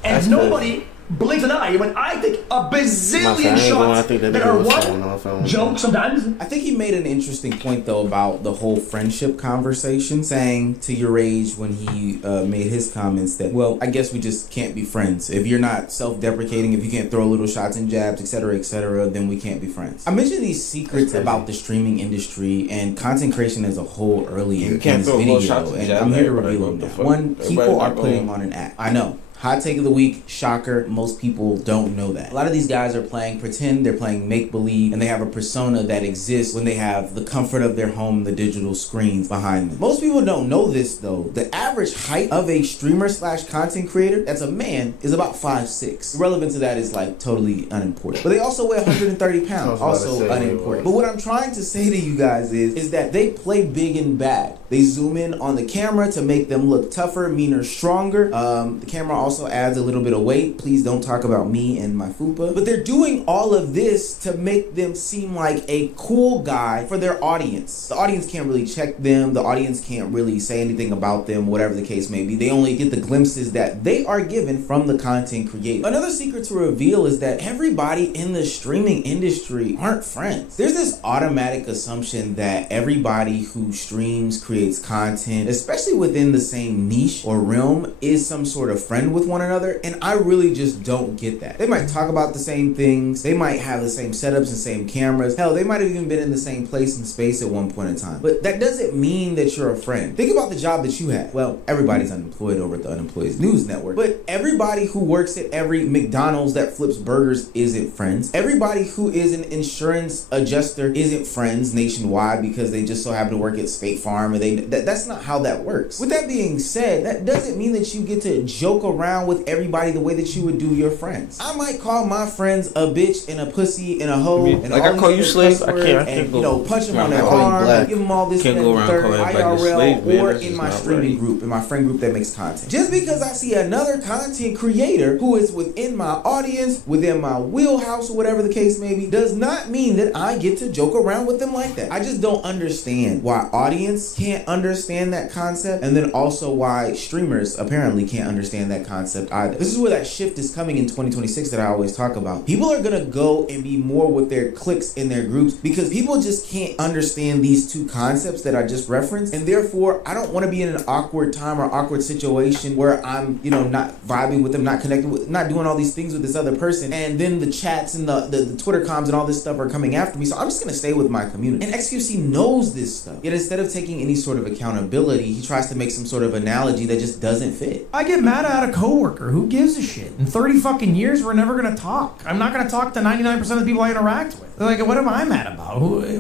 And That's nobody believes in I when I take a bazillion shots that are one joke sometimes. I think he made an interesting point though about the whole friendship conversation, saying to your age when he made his comments that, well, I guess we just can't be friends. If you're not self-deprecating, if you can't throw little shots and jabs, etc., then we can't be friends. I mentioned these secrets about the streaming industry and content creation as a whole early in this video, and I'm here to reveal them now. One, people are putting on an act. I know. Hot take of the week, shocker, most people don't know that. A lot of these guys are playing pretend, they're playing make-believe, and they have a persona that exists when they have the comfort of their home, the digital screens behind them. Most people don't know this though. The average height of a streamer / content creator that's a man is about 5'6". The relevance of that is like totally unimportant. But they also weigh 130 pounds, also unimportant. But what I'm trying to say to you guys is that they play big and bad. They zoom in on the camera to make them look tougher, meaner, stronger. The camera also adds a little bit of weight. Please don't talk about me and my fupa. But they're doing all of this to make them seem like a cool guy for their audience. The audience can't really check them. The audience can't really say anything about them, whatever the case may be. They only get the glimpses that they are given from the content creator. Another secret to reveal is that everybody in the streaming industry aren't friends. There's this automatic assumption that everybody who streams, creates content, especially within the same niche or realm, is some sort of friend with one another, and I really just don't get that. They might talk about the same things, they might have the same setups and same cameras, hell, they might have even been in the same place and space at one point in time, but that doesn't mean that you're a friend. Think about the job that you had. Well, everybody's unemployed over at the Unemployed News Network, but everybody who works at every McDonald's that flips burgers isn't friends. Everybody who is an insurance adjuster isn't friends nationwide because they just so happen to work at State Farm, and that's not how that works. With that being said, that doesn't mean that you get to joke around with everybody the way that you would do your friends. I might call my friends a bitch and a pussy and a hoe and like all I call you slave. I can't and you know, punch them on their arm and give them all this and the third IRL or in my streaming group, in my friend group that makes content. Just because I see another content creator who is within my audience, within my wheelhouse or whatever the case may be, does not mean that I get to joke around with them like that. I just don't understand why audience can't understand that concept, and then also why streamers apparently can't understand that concept either. This is where that shift is coming in 2026 that I always talk about. People are gonna go and be more with their cliques in their groups because people just can't understand these two concepts that I just referenced, and therefore I don't want to be in an awkward time or awkward situation where I'm, you know, not vibing with them, not connecting with, not doing all these things with this other person, and then the chats and the Twitter comms and all this stuff are coming after me. So I'm just gonna stay with my community. And XQC knows this stuff. Yet instead of taking any sort of accountability, he tries to make some sort of analogy that just doesn't fit. I get mad at a coworker. Who gives a shit? In 30 fucking years, we're never gonna talk. I'm not gonna talk to 99% of the people I interact with. They're like, what am I mad about? I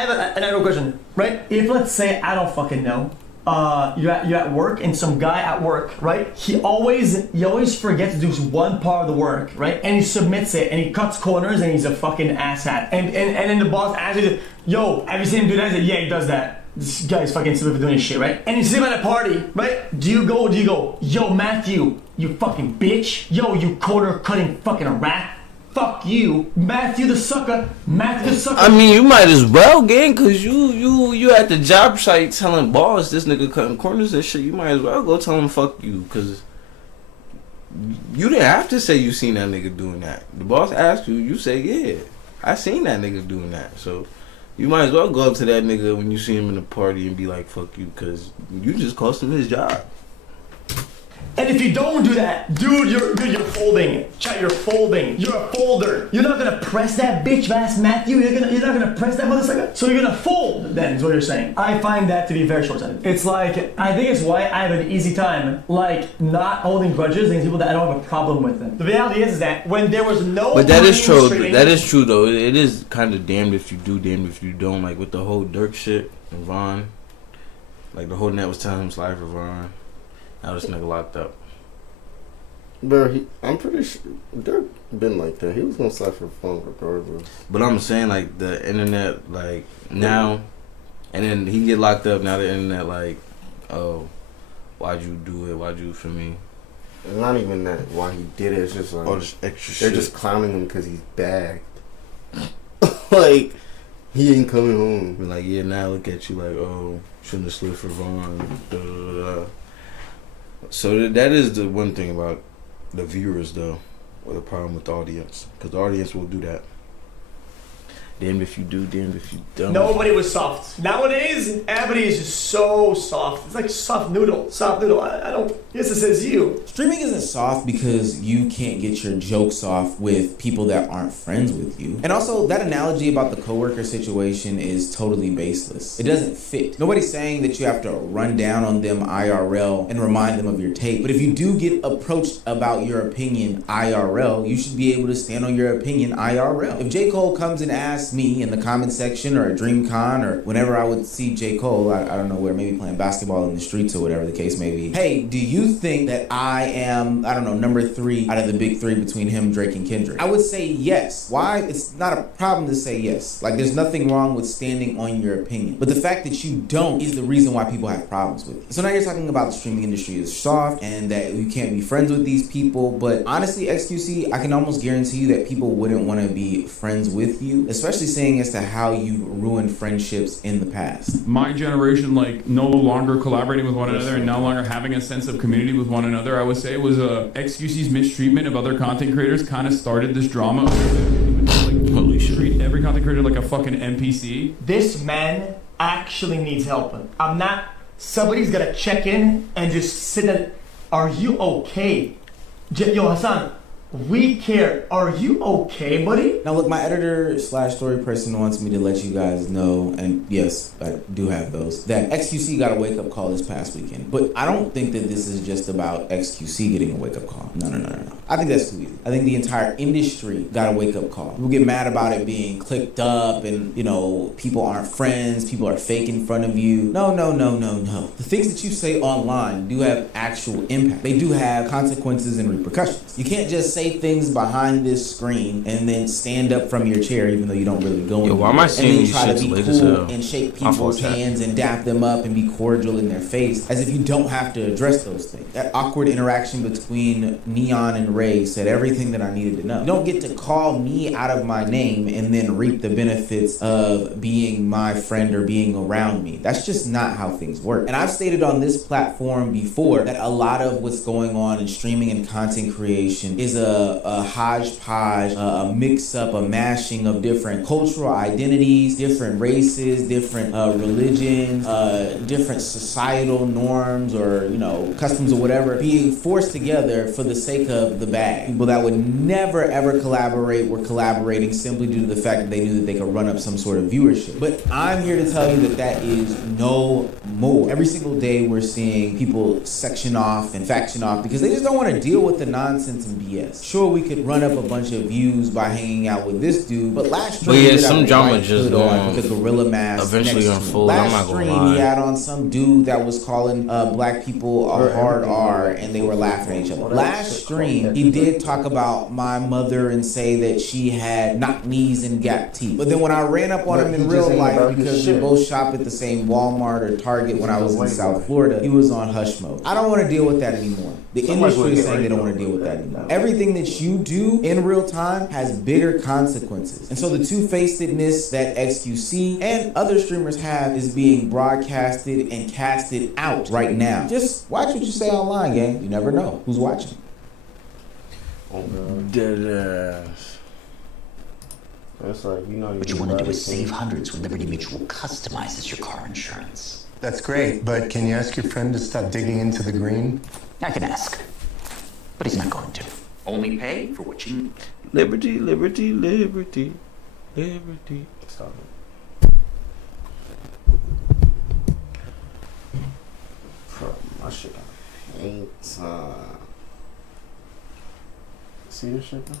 have another question, right? If let's say I don't fucking know, you're at work and some guy at work, right? He always forgets to do one part of the work, right? And he submits it and he cuts corners and he's a fucking asshat. And then the boss asks you, yo, have you seen him do that? I said, yeah, he does that. This guy's fucking stupid for doing his shit, right? And you see him at a party, right? Do you go, yo, Matthew, you fucking bitch. Yo, you corner cutting fucking rat. Fuck you, Matthew the sucker. I mean, you might as well, gang, cause you at the job site telling boss this nigga cutting corners and shit. You might as well go tell him fuck you, cause you didn't have to say you seen that nigga doing that. The boss asked you, you say yeah, I seen that nigga doing that. So you might as well go up to that nigga when you see him in the party and be like fuck you, cause you just cost him his job. And if you don't do that, dude, you're folding. Chat, you're folding. You're a folder. You're not gonna press that bitch ass Matthew. You're not gonna press that motherfucker. So you're gonna fold. Then is what you're saying. I find that to be very short-sighted. It's like I think it's why I have an easy time like not holding grudges against people that I don't have a problem with. Them. The reality is that when there was no. But that is true. That is true though. It is kind of damned if you do, damned if you don't. Like with the whole Dirk shit and Vaughn. Like the whole net was telling him slide for Vaughn. Now this nigga locked up. Bro, I'm pretty sure Dirk been like that. He was gonna slap for fun regardless. But I'm saying like the internet, like now, and then he get locked up. Now the internet, like, oh, why'd you do it? Why'd you for me? It's not even that why he did it. It's just like all this extra they're shit. just clowning him because he's bagged. Like he ain't coming home. Be like, yeah, now look at you, like, oh, shouldn't have slid for Vaughn. Da, da, da. So that is the one thing about the viewers, though, or the problem with the audience, because the audience will do that. Damned if you do, damned if you don't. Nobody was soft. Nowadays, everybody is just so soft. It's like soft noodle. Soft noodle. I don't. Yes, it says you. Streaming isn't soft because you can't get your jokes off with people that aren't friends with you. And also, that analogy about the coworker situation is totally baseless. It doesn't fit. Nobody's saying that you have to run down on them IRL and remind them of your tape. But if you do get approached about your opinion IRL, you should be able to stand on your opinion IRL. If J. Cole comes and asks me in the comment section or at DreamCon or whenever I would see J. Cole, I don't know where, maybe playing basketball in the streets or whatever the case may be. Hey, do you think that I am, I don't know, number 3 out of the big 3 between him, Drake, and Kendrick? I would say yes. Why? It's not a problem to say yes. Like, there's nothing wrong with standing on your opinion. But the fact that you don't is the reason why people have problems with it. So now you're talking about the streaming industry is soft and that you can't be friends with these people. But honestly, XQC, I can almost guarantee you that people wouldn't want to be friends with you, especially saying as to how you ruined friendships in the past. My generation, like, no longer collaborating with one another and no longer having a sense of community with one another, I would say was XQC's mistreatment of other content creators kind of started this drama. Like, treat every content creator like a fucking NPC. This man actually needs help. I'm not. Somebody's gotta check in and just sit and. Are you okay? Yo, Hassan. We care. Are you okay, buddy? Now look, my editor / story person wants me to let you guys know, and yes, I do have those, that XQC got a wake-up call this past weekend. But I don't think that this is just about XQC getting a wake-up call. No. I think that's too easy. I think the entire industry got a wake-up call. People get mad about it being clicked up and, you know, people aren't friends, people are fake in front of you. No. The things that you say online do have actual impact. They do have consequences and repercussions. You can't just say things behind this screen and then stand up from your chair even though you don't really go Yo, why am I seeing and then try to be late as cool hell? and shake people's hands and dap them up and be cordial in their face as if you don't have to address those things. That awkward interaction between Neon and Ray said everything that I needed to know. You don't get to call me out of my name and then reap the benefits of being my friend or being around me. That's just not how things work. And I've stated on this platform before that a lot of what's going on in streaming and content creation is a hodgepodge, a mix-up, a mashing of different cultural identities, different races, different religions, different societal norms or, you know, customs or whatever, being forced together for the sake of the bag. People that would never ever collaborate were collaborating simply due to the fact that they knew that they could run up some sort of viewership. But I'm here to tell you that that is no more. Every single day we're seeing people section off and faction off because they just don't want to deal with the nonsense and BS. Sure, we could run up a bunch of views by hanging out with this dude, but last stream some drama just on with the gorilla mask eventually unfold. I'm not gonna stream lie. he had on some dude that was calling black people a hard R and they were laughing at each other. Last stream he did talk about my mother and say that she had knock knees and gap teeth. But then when I ran up on him in real life because we both shop at the same Walmart or Target when I was in South Florida, he was on hush mode. I don't want to deal with that anymore. The industry is saying they don't want to deal with that anymore. Everything that you do in real time has bigger consequences. And so the two-facedness that XQC and other streamers have is being broadcasted and casted out right now. Just watch what you say online, gang. You never know who's watching. Dead ass. That's like, you know, What you want to do is save hundreds when Liberty Mutual customizes your car insurance. That's great, but can you ask your friend to stop digging into the green? I can ask, but he's not going to. Only pay for what you need. Liberty, liberty, liberty, liberty. Stop it. Bro, my shit ain't see this shit, bro?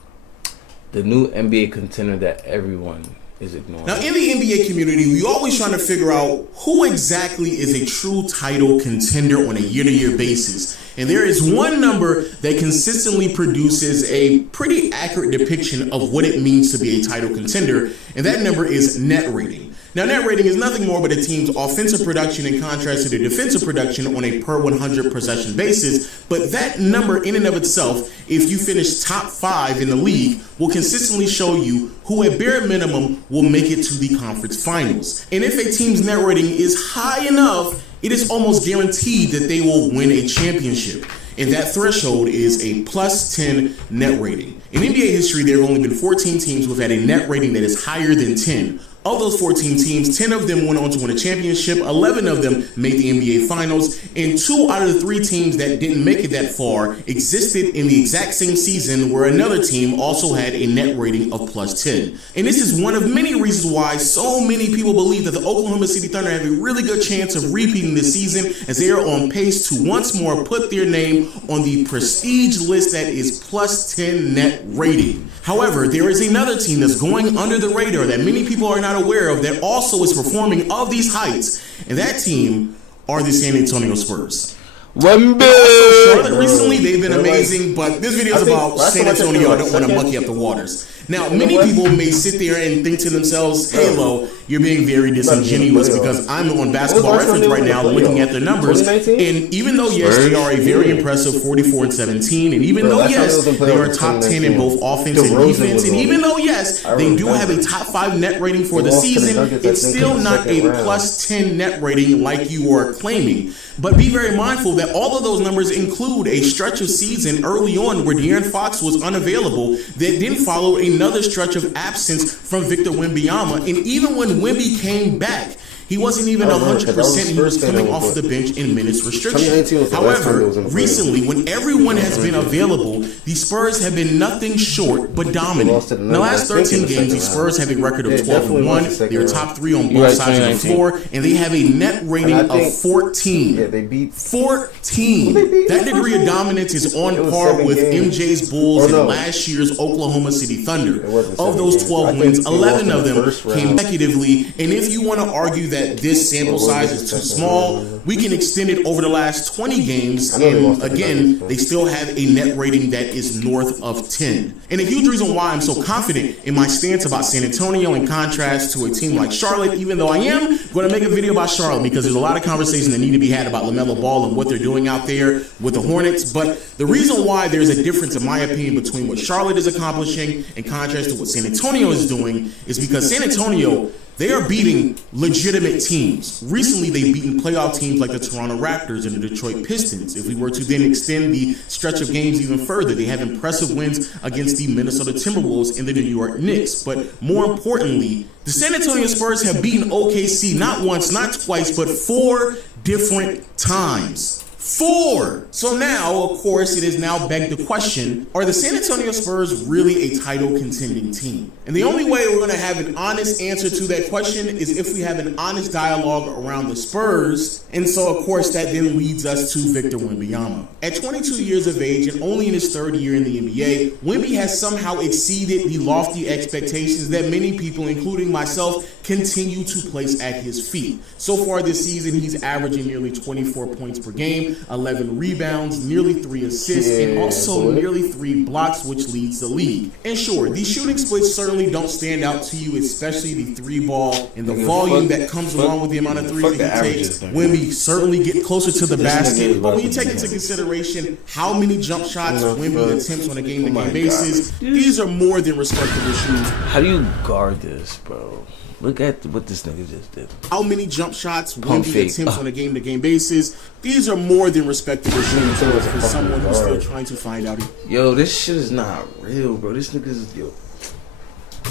The new NBA contender that everyone is ignoring. Now, in the NBA community, we always trying to figure out who exactly is a true title contender on a year-to-year basis. And there is one number that consistently produces a pretty accurate depiction of what it means to be a title contender, and that number is net rating. Now, net rating is nothing more but a team's offensive production in contrast to their defensive production on a per 100 possession basis. But that number in and of itself, if you finish top 5 in the league, will consistently show you who at bare minimum will make it to the conference finals. And if a team's net rating is high enough, it is almost guaranteed that they will win a championship. And that threshold is a plus 10 net rating. In NBA history, there have only been 14 teams who have had a net rating that is higher than 10. Of those 14 teams, 10 of them went on to win a championship, 11 of them made the NBA Finals, and 2 out of the 3 teams that didn't make it that far existed in the exact same season where another team also had a net rating of plus 10. And this is one of many reasons why so many people believe that the Oklahoma City Thunder have a really good chance of repeating this season, as they are on pace to once more put their name on the prestige list that is plus 10 net rating. However, there is another team that's going under the radar that many people are not aware of that also is performing of these heights, and that team are the San Antonio Spurs. Charlotte recently, they've been amazing, but this video is about San Antonio. I don't want to mucky up the waters. Now, many people may sit there and think to themselves, Halo, you're being very disingenuous, because I'm on Basketball Reference right now looking at their numbers, and even though, yes, they are a very impressive 44-17, and even though, yes, they are top 10 in both offense and defense, and even though, yes, they do have a top 5 net rating for the season, it's still not a plus 10 net rating like you are claiming. But be very mindful that all of those numbers include a stretch of season early on where De'Aaron Fox was unavailable that then followed another stretch of absence from Victor Wembanyama. And even when Wemby came back, he wasn't even 100%. He was coming off the bench in minutes restriction. However, recently, when everyone has been available, the Spurs have been nothing short but dominant. In the last 13 games, the Spurs have a record of 12-1. They are top 3 on both sides of the floor, and they have a net rating of 14. Yeah, they beat 14. That degree of dominance is on par with MJ's Bulls and last year's Oklahoma City Thunder. Of those 12 wins, 11 of them came consecutively, and if you want to argue that this sample size is too small, we can extend it over the last 20 games, and again, they still have a net rating that is north of 10. And a huge reason why I'm so confident in my stance about San Antonio in contrast to a team like Charlotte, even though I am going to make a video about Charlotte because there's a lot of conversation that need to be had about LaMelo Ball and what they're doing out there with the Hornets. But the reason why there's a difference, in my opinion, between what Charlotte is accomplishing in contrast to what San Antonio is doing is because San Antonio, they are beating legitimate teams. Recently, they've beaten playoff teams like the Toronto Raptors and the Detroit Pistons. If we were to then extend the stretch of games even further, they have impressive wins against the Minnesota Timberwolves and the New York Knicks. But more importantly, the San Antonio Spurs have beaten OKC not once, not twice, but 4 different times. 4! So now, of course, it is now begged the question, are the San Antonio Spurs really a title contending team? And the only way we're going to have an honest answer to that question is if we have an honest dialogue around the Spurs. And so, of course, that then leads us to Victor Wembanyama. At 22 years of age and only in his 3rd year in the NBA, Wemby has somehow exceeded the lofty expectations that many people, including myself, continue to place at his feet. So far this season, he's averaging nearly 24 points per game, 11 rebounds, nearly 3 assists, and also nearly 3 blocks, which leads the league. And sure, these shooting splits certainly don't stand out to you, especially the 3-ball and the volume that comes along with the amount of threes that he takes. Wemby certainly get closer to the basket, but when you take into consideration how many jump shots Wemby attempts on a game-to-game basis, these are more than respectable shoots. How do you guard this, bro? Look at what this nigga just did. How many jump shots Wemby attempts on a game-to-game basis? These are more than respectable shoots for someone who's still trying to find out. Yo, this shit is not real, bro. This nigga's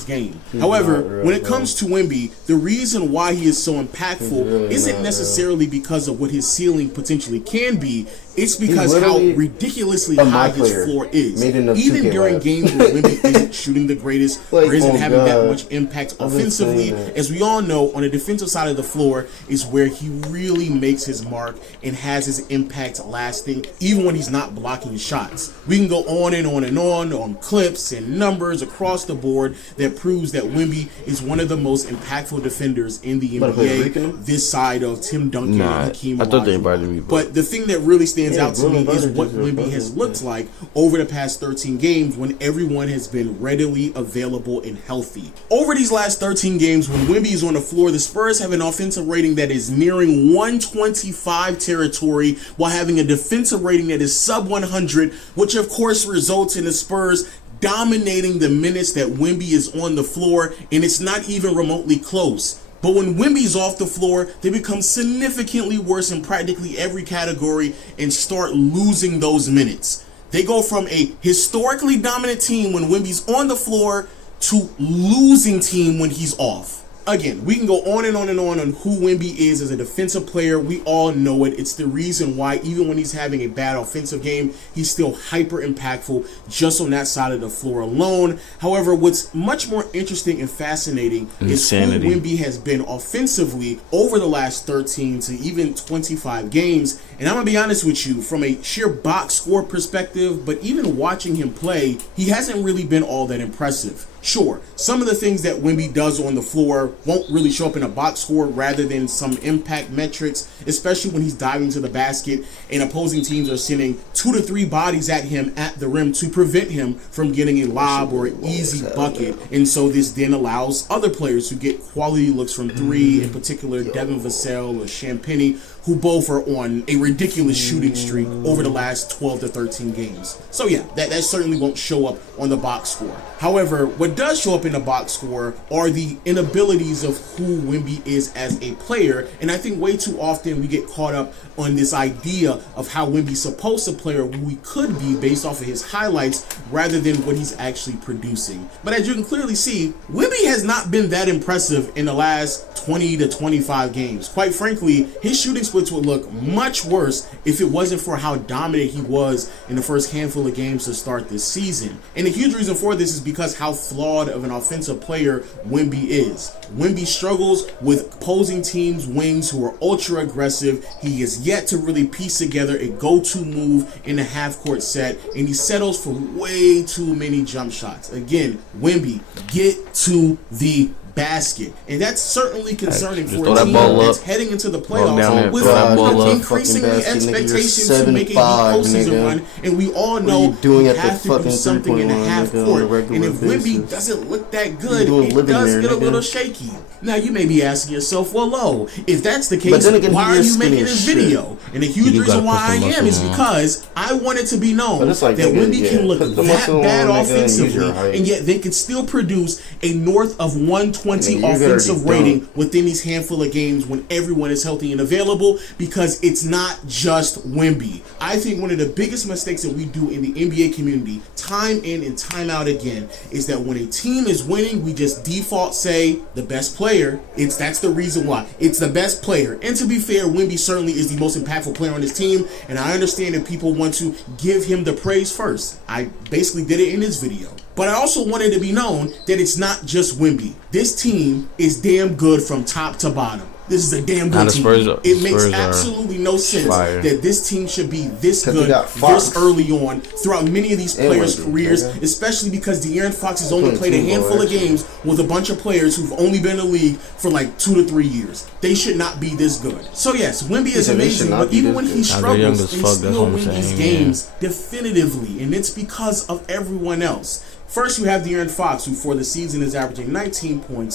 game. However, when it comes to Wemby, the reason why he is so impactful isn't necessarily because of what his ceiling potentially can be. It's because how ridiculously high his floor is. Even during games where Wemby isn't shooting the greatest or isn't having that much impact offensively, as we all know, on the defensive side of the floor is where he really makes his mark and has his impact lasting, even when he's not blocking shots. We can go on and on and on clips and numbers across the board that that proves that Wemby is one of the most impactful defenders in the NBA this side of Tim Duncan and Hakeem I thought they Olajuwon. invited me. But the thing that really stands out to me is what Wemby has looked like over the past 13 games when everyone has been readily available and healthy. Over these last 13 games, when Wemby is on the floor, the Spurs have an offensive rating that is nearing 125 territory while having a defensive rating that is sub 100, which of course results in the Spurs dominating the minutes that Wemby is on the floor, and it's not even remotely close. But when Wemby's off the floor, they become significantly worse in practically every category and start losing those minutes. They go from a historically dominant team when Wemby's on the floor to losing team when he's off. Again, we can go on and on and on who Wemby is as a defensive player. We all know it. It's the reason why even when he's having a bad offensive game, he's still hyper impactful just on that side of the floor alone. However, what's much more interesting and fascinating is who Wemby has been offensively over the last 13 to even 25 games. And I'm going to be honest with you, from a sheer box score perspective, but even watching him play, he hasn't really been all that impressive. Sure, some of the things that Wemby does on the floor won't really show up in a box score rather than some impact metrics, especially when he's diving to the basket and opposing teams are sending 2 to 3 bodies at him at the rim to prevent him from getting a lob or an easy bucket. And so this then allows other players to get quality looks from 3, in particular Devin Vassell or Champagnie, who both are on a ridiculous shooting streak over the last 12 to 13 games. So yeah, that certainly won't show up on the box score. However, what does show up in the box score are the inabilities of who Wemby is as a player, and I think way too often we get caught up on this idea of how Wemby's supposed to play or who he could be based off of his highlights rather than what he's actually producing. But as you can clearly see, Wemby has not been that impressive in the last 20 to 25 games. Quite frankly, his shooting splits would look much worse if it wasn't for how dominant he was in the first handful of games to start this season. And a huge reason for this is because how flawed of an offensive player Wemby is. Wemby struggles with opposing teams' wings who are ultra aggressive. He has yet to really piece together a go-to move in a half-court set, and he settles for way too many jump shots. Again, Wemby, get to the basket, and that's certainly concerning for a team that's heading into the playoffs with increasingly expectations to make a deep postseason run, and we all know you have to do something in the half court, and if Wemby doesn't look that good, it does get a little shaky. Now you may be asking yourself, well, Lo, if that's the case, why are you making this video? And a huge reason why I am is because I want it to be known that Wemby can look that bad offensively, and yet they could still produce a north of 120 offensive rating within these handful of games when everyone is healthy and available, because it's not just Wemby. I think one of the biggest mistakes that we do in the NBA community, time in and time out again, is that when a team is winning, we just default say the best player. That's the reason why. It's the best player. And to be fair, Wemby certainly is the most impactful player on this team, and I understand that people want to give him the praise first. I basically did it in this video. But I also wanted to be known that it's not just Wemby. This team is damn good from top to bottom. This is a damn good team. It makes absolutely no sense that this team should be this good this early on throughout many of these players' careers, especially because De'Aaron Fox has only played a handful of games with a bunch of players who've only been in the league for like 2 to 3 years. They should not be this good. So yes, Wemby is amazing, but even when he struggles, they still win these games definitively, and it's because of everyone else. First, you have De'Aaron Fox, who for the season is averaging 19.6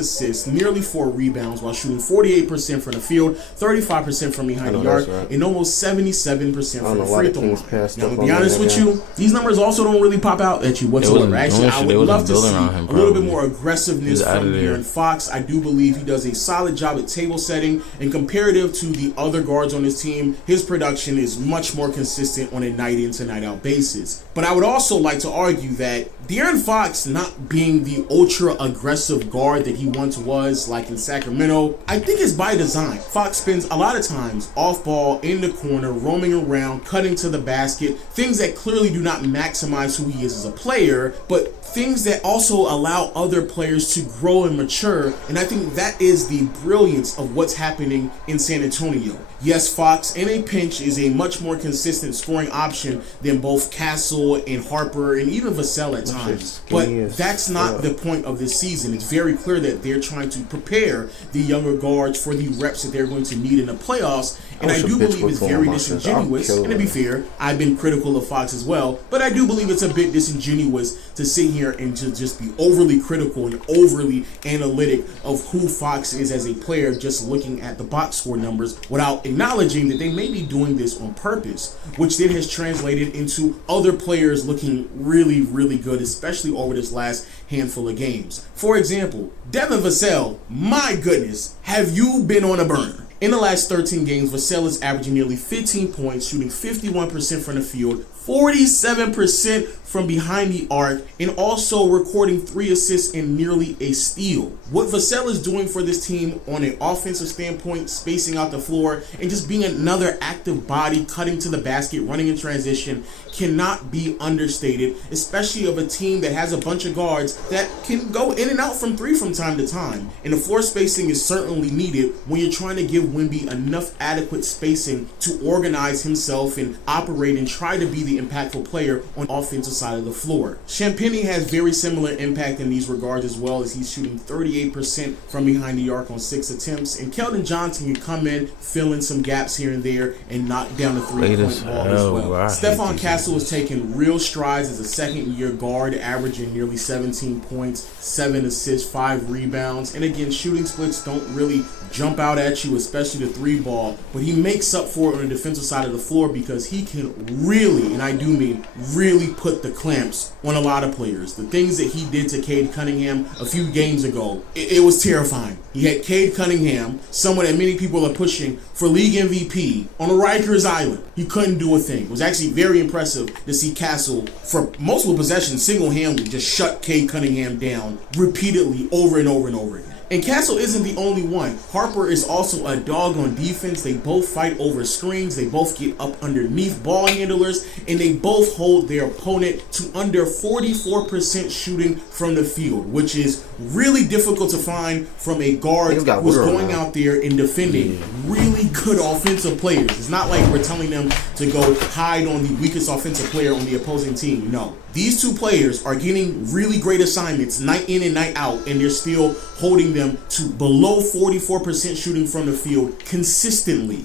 assists, nearly 4 rebounds, while shooting 48% from the field, 35% from behind the arc, and almost 77% from the free throw line. Now, to be honest with you, these numbers also don't really pop out at you whatsoever. Actually, I would love to see a little bit more aggressiveness from De'Aaron Fox. I do believe he does a solid job at table setting, and comparative to the other guards on his team, his production is much more consistent on a night-in to night-out basis. But I would also like to argue that De'Aaron Fox not being the ultra-aggressive guard that he once was, like in Sacramento, I think is by design. Fox spends a lot of times off-ball, in the corner, roaming around, cutting to the basket, things that clearly do not maximize who he is as a player, but things that also allow other players to grow and mature, and I think that is the brilliance of what's happening in San Antonio. Yes, Fox in a pinch is a much more consistent scoring option than both Castle and Harper and even Vassell at times. But that's not the point of this season. It's very clear that they're trying to prepare the younger guards for the reps that they're going to need in the playoffs. And I do believe it's very disingenuous. And to be fair, I've been critical of Fox as well, but I do believe it's a bit disingenuous to sit here and to just be overly critical and overly analytic of who Fox is as a player, just looking at the box score numbers without acknowledging that they may be doing this on purpose, which then has translated into other players looking really, really good, especially over this last handful of games. For example, Devin Vassell, my goodness, have you been on a burner? In the last 13 games, Vassell is averaging nearly 15 points, shooting 51% from the field, 47% from behind the arc, and also recording 3 assists and nearly a steal. What Vassell is doing for this team on an offensive standpoint, spacing out the floor, and just being another active body, cutting to the basket, running in transition, cannot be understated, especially of a team that has a bunch of guards that can go in and out from 3 from time to time. And the floor spacing is certainly needed when you're trying to give Wemby enough adequate spacing to organize himself and operate and try to be the impactful player on the offensive side of the floor. Champagnie has very similar impact in these regards as well, as he's shooting 38% from behind the arc on 6 attempts, and Keldon Johnson can come in, fill in some gaps here and there, and knock down the 3-point ball as well. Stephon Castle is taking real strides as a second-year guard, averaging nearly 17 points, 7 assists, 5 rebounds, and again, shooting splits don't really jump out at you, especially the 3 ball, but he makes up for it on the defensive side of the floor because he can really, and I do mean really, put the clamps on a lot of players. The things that he did to Cade Cunningham a few games ago, it was terrifying. He had Cade Cunningham, someone that many people are pushing for league MVP, on Rikers Island. He couldn't do a thing. It was actually very impressive to see Castle, for multiple possessions, single-handedly just shut Cade Cunningham down repeatedly over and over and over again. And Castle isn't the only one. Harper is also a dog on defense. They both fight over screens. They both get up underneath ball handlers. And they both hold their opponent to under 44% shooting from the field, which is really difficult to find from a guard who's going out there and defending really good offensive players. It's not like we're telling them to go hide on the weakest offensive player on the opposing team. No. These two players are getting really great assignments night in and night out, and they're still holding them to below 44% shooting from the field consistently.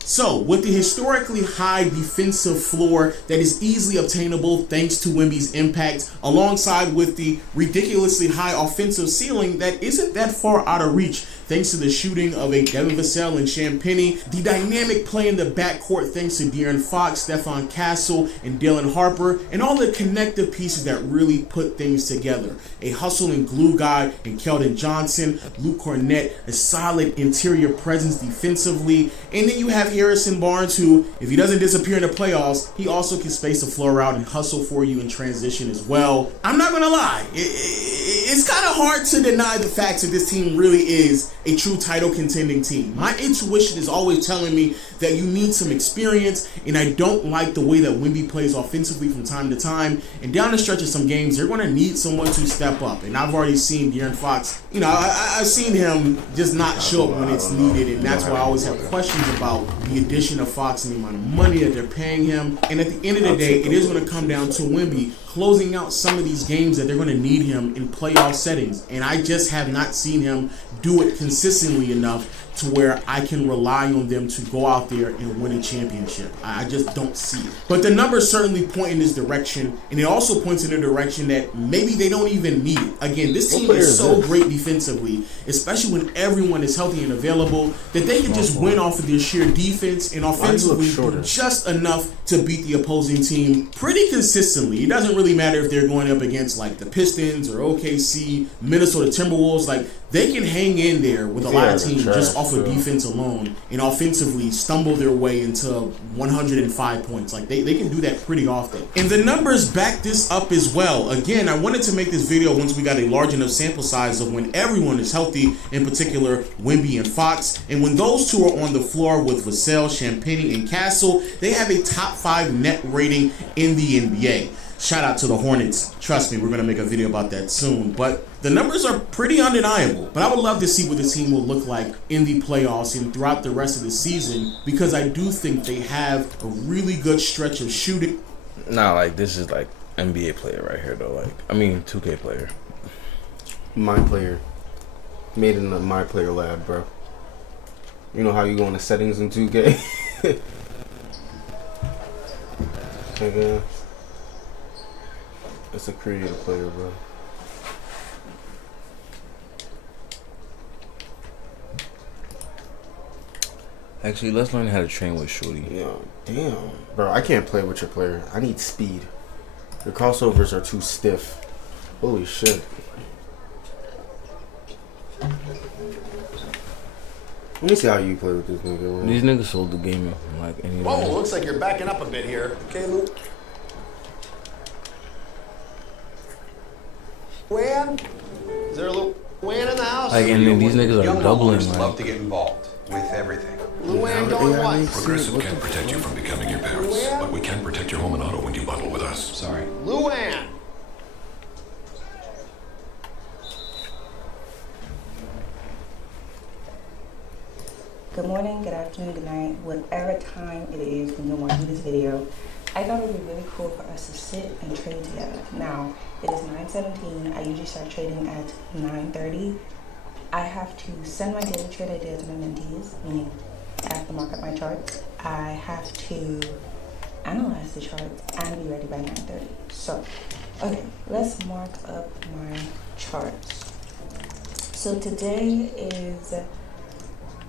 So, with the historically high defensive floor that is easily obtainable thanks to Wemby's impact, alongside with the ridiculously high offensive ceiling that isn't that far out of reach thanks to the shooting of a Devin Vassell and Champagnie, the dynamic play in the backcourt thanks to De'Aaron Fox, Stephon Castle, and Dylan Harper, and all the connective pieces that really put things together. A hustle and glue guy in Keldon Johnson, Luke Cornett, a solid interior presence defensively, and then you have Harrison Barnes, who, if he doesn't disappear in the playoffs, he also can space the floor out and hustle for you in transition as well. I'm not gonna lie, it's kind of hard to deny the fact that this team really is a true title contending team. My intuition is always telling me that you need some experience, and I don't like the way that Wemby plays offensively from time to time, and down the stretch of some games, they're going to need someone to step up, and I've already seen De'Aaron Fox, I've seen him just not show up when it's needed, and that's why I always have questions about the addition of Fox and the amount of money that they're paying him, and at the end of the day, it is going to come down to Wemby closing out some of these games that they're going to need him in playoff settings, and I just have not seen him do it consistently enough to where I can rely on them to go out there and win a championship. I just don't see it. But the numbers certainly point in this direction, and it also points in a direction that maybe they don't even need it. Again, this team is so great defensively, especially when everyone is healthy and available, that they can just win off of their sheer defense and offensively do just enough to beat the opposing team pretty consistently. It doesn't really matter if they're going up against like the Pistons or OKC, Minnesota Timberwolves. Like, they can hang in there with a lot of teams just off of defense alone and offensively stumble their way into 105 points. Like, they can do that pretty often. And the numbers back this up as well. Again, I wanted to make this video once we got a large enough sample size of when everyone is healthy, in particular Wemby and Fox. And when those two are on the floor with Vassell, Champagnie, and Castle, they have a top 5 net rating in the NBA. Shout out to the Hornets. Trust me, we're going to make a video about that soon. But the numbers are pretty undeniable. But I would love to see what the team will look like in the playoffs and throughout the rest of the season, because I do think they have a really good stretch of shooting. Nah, like, this is like NBA player right here, though. Like, I mean, 2K player. My player. Made in the My Player lab, bro. You know how you go in the settings in 2K? Nigga. It's a creative player, bro. Actually, let's learn how to train with Shorty. Yeah, damn. Bro, I can't play with your player. I need speed. Your crossovers are too stiff. Holy shit. Let me see how you play with this nigga. These niggas sold the game like anything. Whoa, looks like you're backing up a bit here. Okay, Luke. Wan? Is there a little Wan in the house? Like, and then these niggas are doubling. Love Like, to get involved with everything. Luann going once. Progressive can't protect you from becoming your parents, but we can protect your home and auto when you bundle with us. Sorry. Luann. Good morning, good afternoon, good night, whatever time it is when you're watching this video. I thought it would be really cool for us to sit and trade together. Now, it is 9:17. I usually start trading at 9:30. I have to send my daily trade ideas to my mentees, meaning I have to mark up my charts. I have to analyze the charts and be ready by 9:30. So, okay, let's mark up my charts. So today is,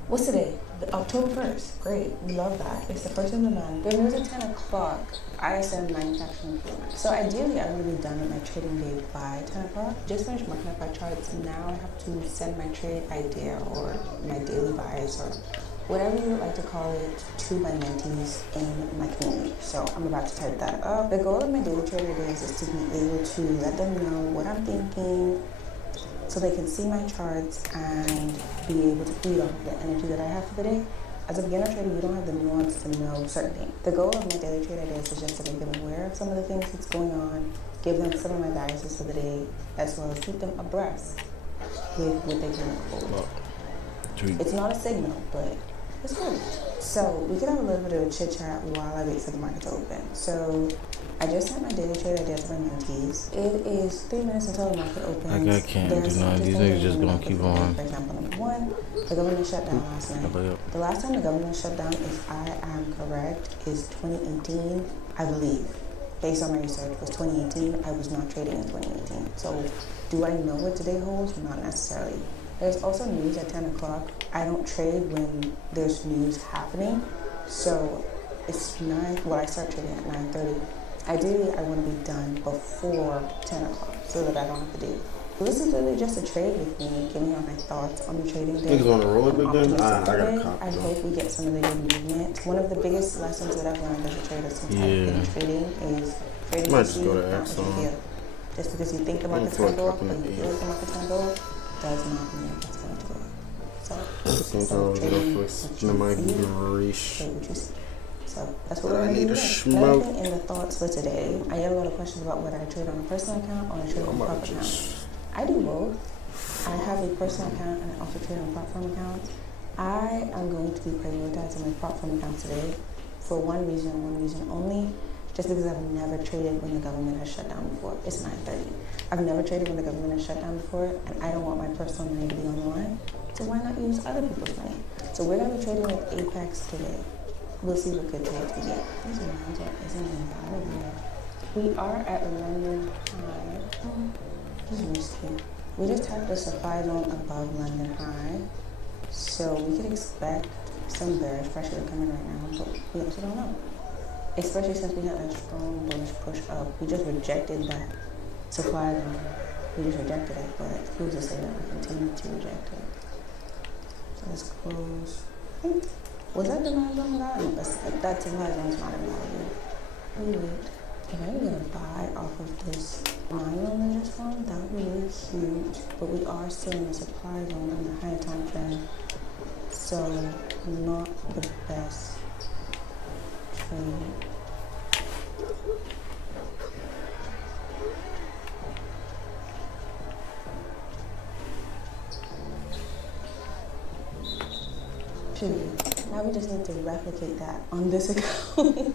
what's today? October 1st. Great, we love that. It's the first of the month. Then there's a 10 o'clock ISM manufacturing improvement. So ideally, I would be done with my trading day by 10 o'clock. Just finished marking up my charts. Now I have to send my trade idea or my daily buys or whatever you would like to call it to my mentees in my community. So I'm about to type that up. The goal of my daily trade ideas is to be able to let them know what I'm thinking, so they can see my charts and be able to feed off the energy that I have for the day. As a beginner trader, you don't have the nuance to know certain things. The goal of my daily trade ideas is just to make them aware of some of the things that's going on, give them some of my biases for the day, as well as keep them abreast with what they can look for. It's not a signal, but it's good. So we can have a little bit of a chit chat while I wait for the market to open. So I just sent my daily trade ideas to my mentees. It is 3 minutes until the market opens. I can't do nothing. These niggas just gonna keep on. For example, number one, the government shut down last night. The last time the government shut down, if I am correct, is 2018, I believe. Based on my research, was 2018. I was not trading in 2018. So do I know what today holds? Not necessarily. There's also news at 10 o'clock. I don't trade when there's news happening. So it's I start trading at 9:30. Ideally, I want to be done before 10 o'clock so that I don't have to do. This is really just a trade with me, giving out my thoughts on the trading day. Niggas on the roller big then? I got a cop. I hope we get some of the good movement. One of the biggest lessons that I've learned as a trader since I've been trading is trading Might to just go to not X what you feel. Just because you think the market's going to go up or you feel like the market's going to go up does not mean it's going to go up. So, trading what you see, trade what you see. So that's what we're going to do today. Another thing in the thoughts for today, I get a lot of questions about whether I trade on a personal account or I trade on a corporate account. I do both. I have a personal account and I also trade on platform accounts. I am going to be prioritizing my platform account today for one reason only, just because I've never traded when the government has shut down before. It's 9:30. I've never traded when the government has shut down before, and I don't want my personal money to be on the line, so why not use other people's money? So we're going to be trading with Apex today. We'll see what good trades we get. This reminds me, isn't even bad of here. We are at London High. This is risky. We just have the supply zone above London High, so we could expect some bearish pressure to come in right now, but we also don't know. Especially since we had a strong bullish push up. We just rejected that supply zone. We just rejected it, but who's to say that we continue to reject it? So let's close. Was that demand zone that? No, that demand zone is not in value. Wait. If I can get a buy off of this line on this one, that would be really huge. But we are still in the supply zone in the high time frame. So not the best trade. Now we just need to replicate that on this account.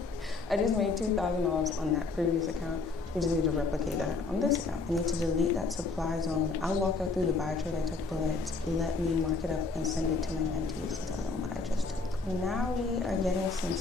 I just made $2,000 on that previous account. We just need to replicate that on this account. I need to delete that supply zone. I'll walk up through the buy trade I took, but let me mark it up and send it to my mentees to tell them what I just took. Now we are getting some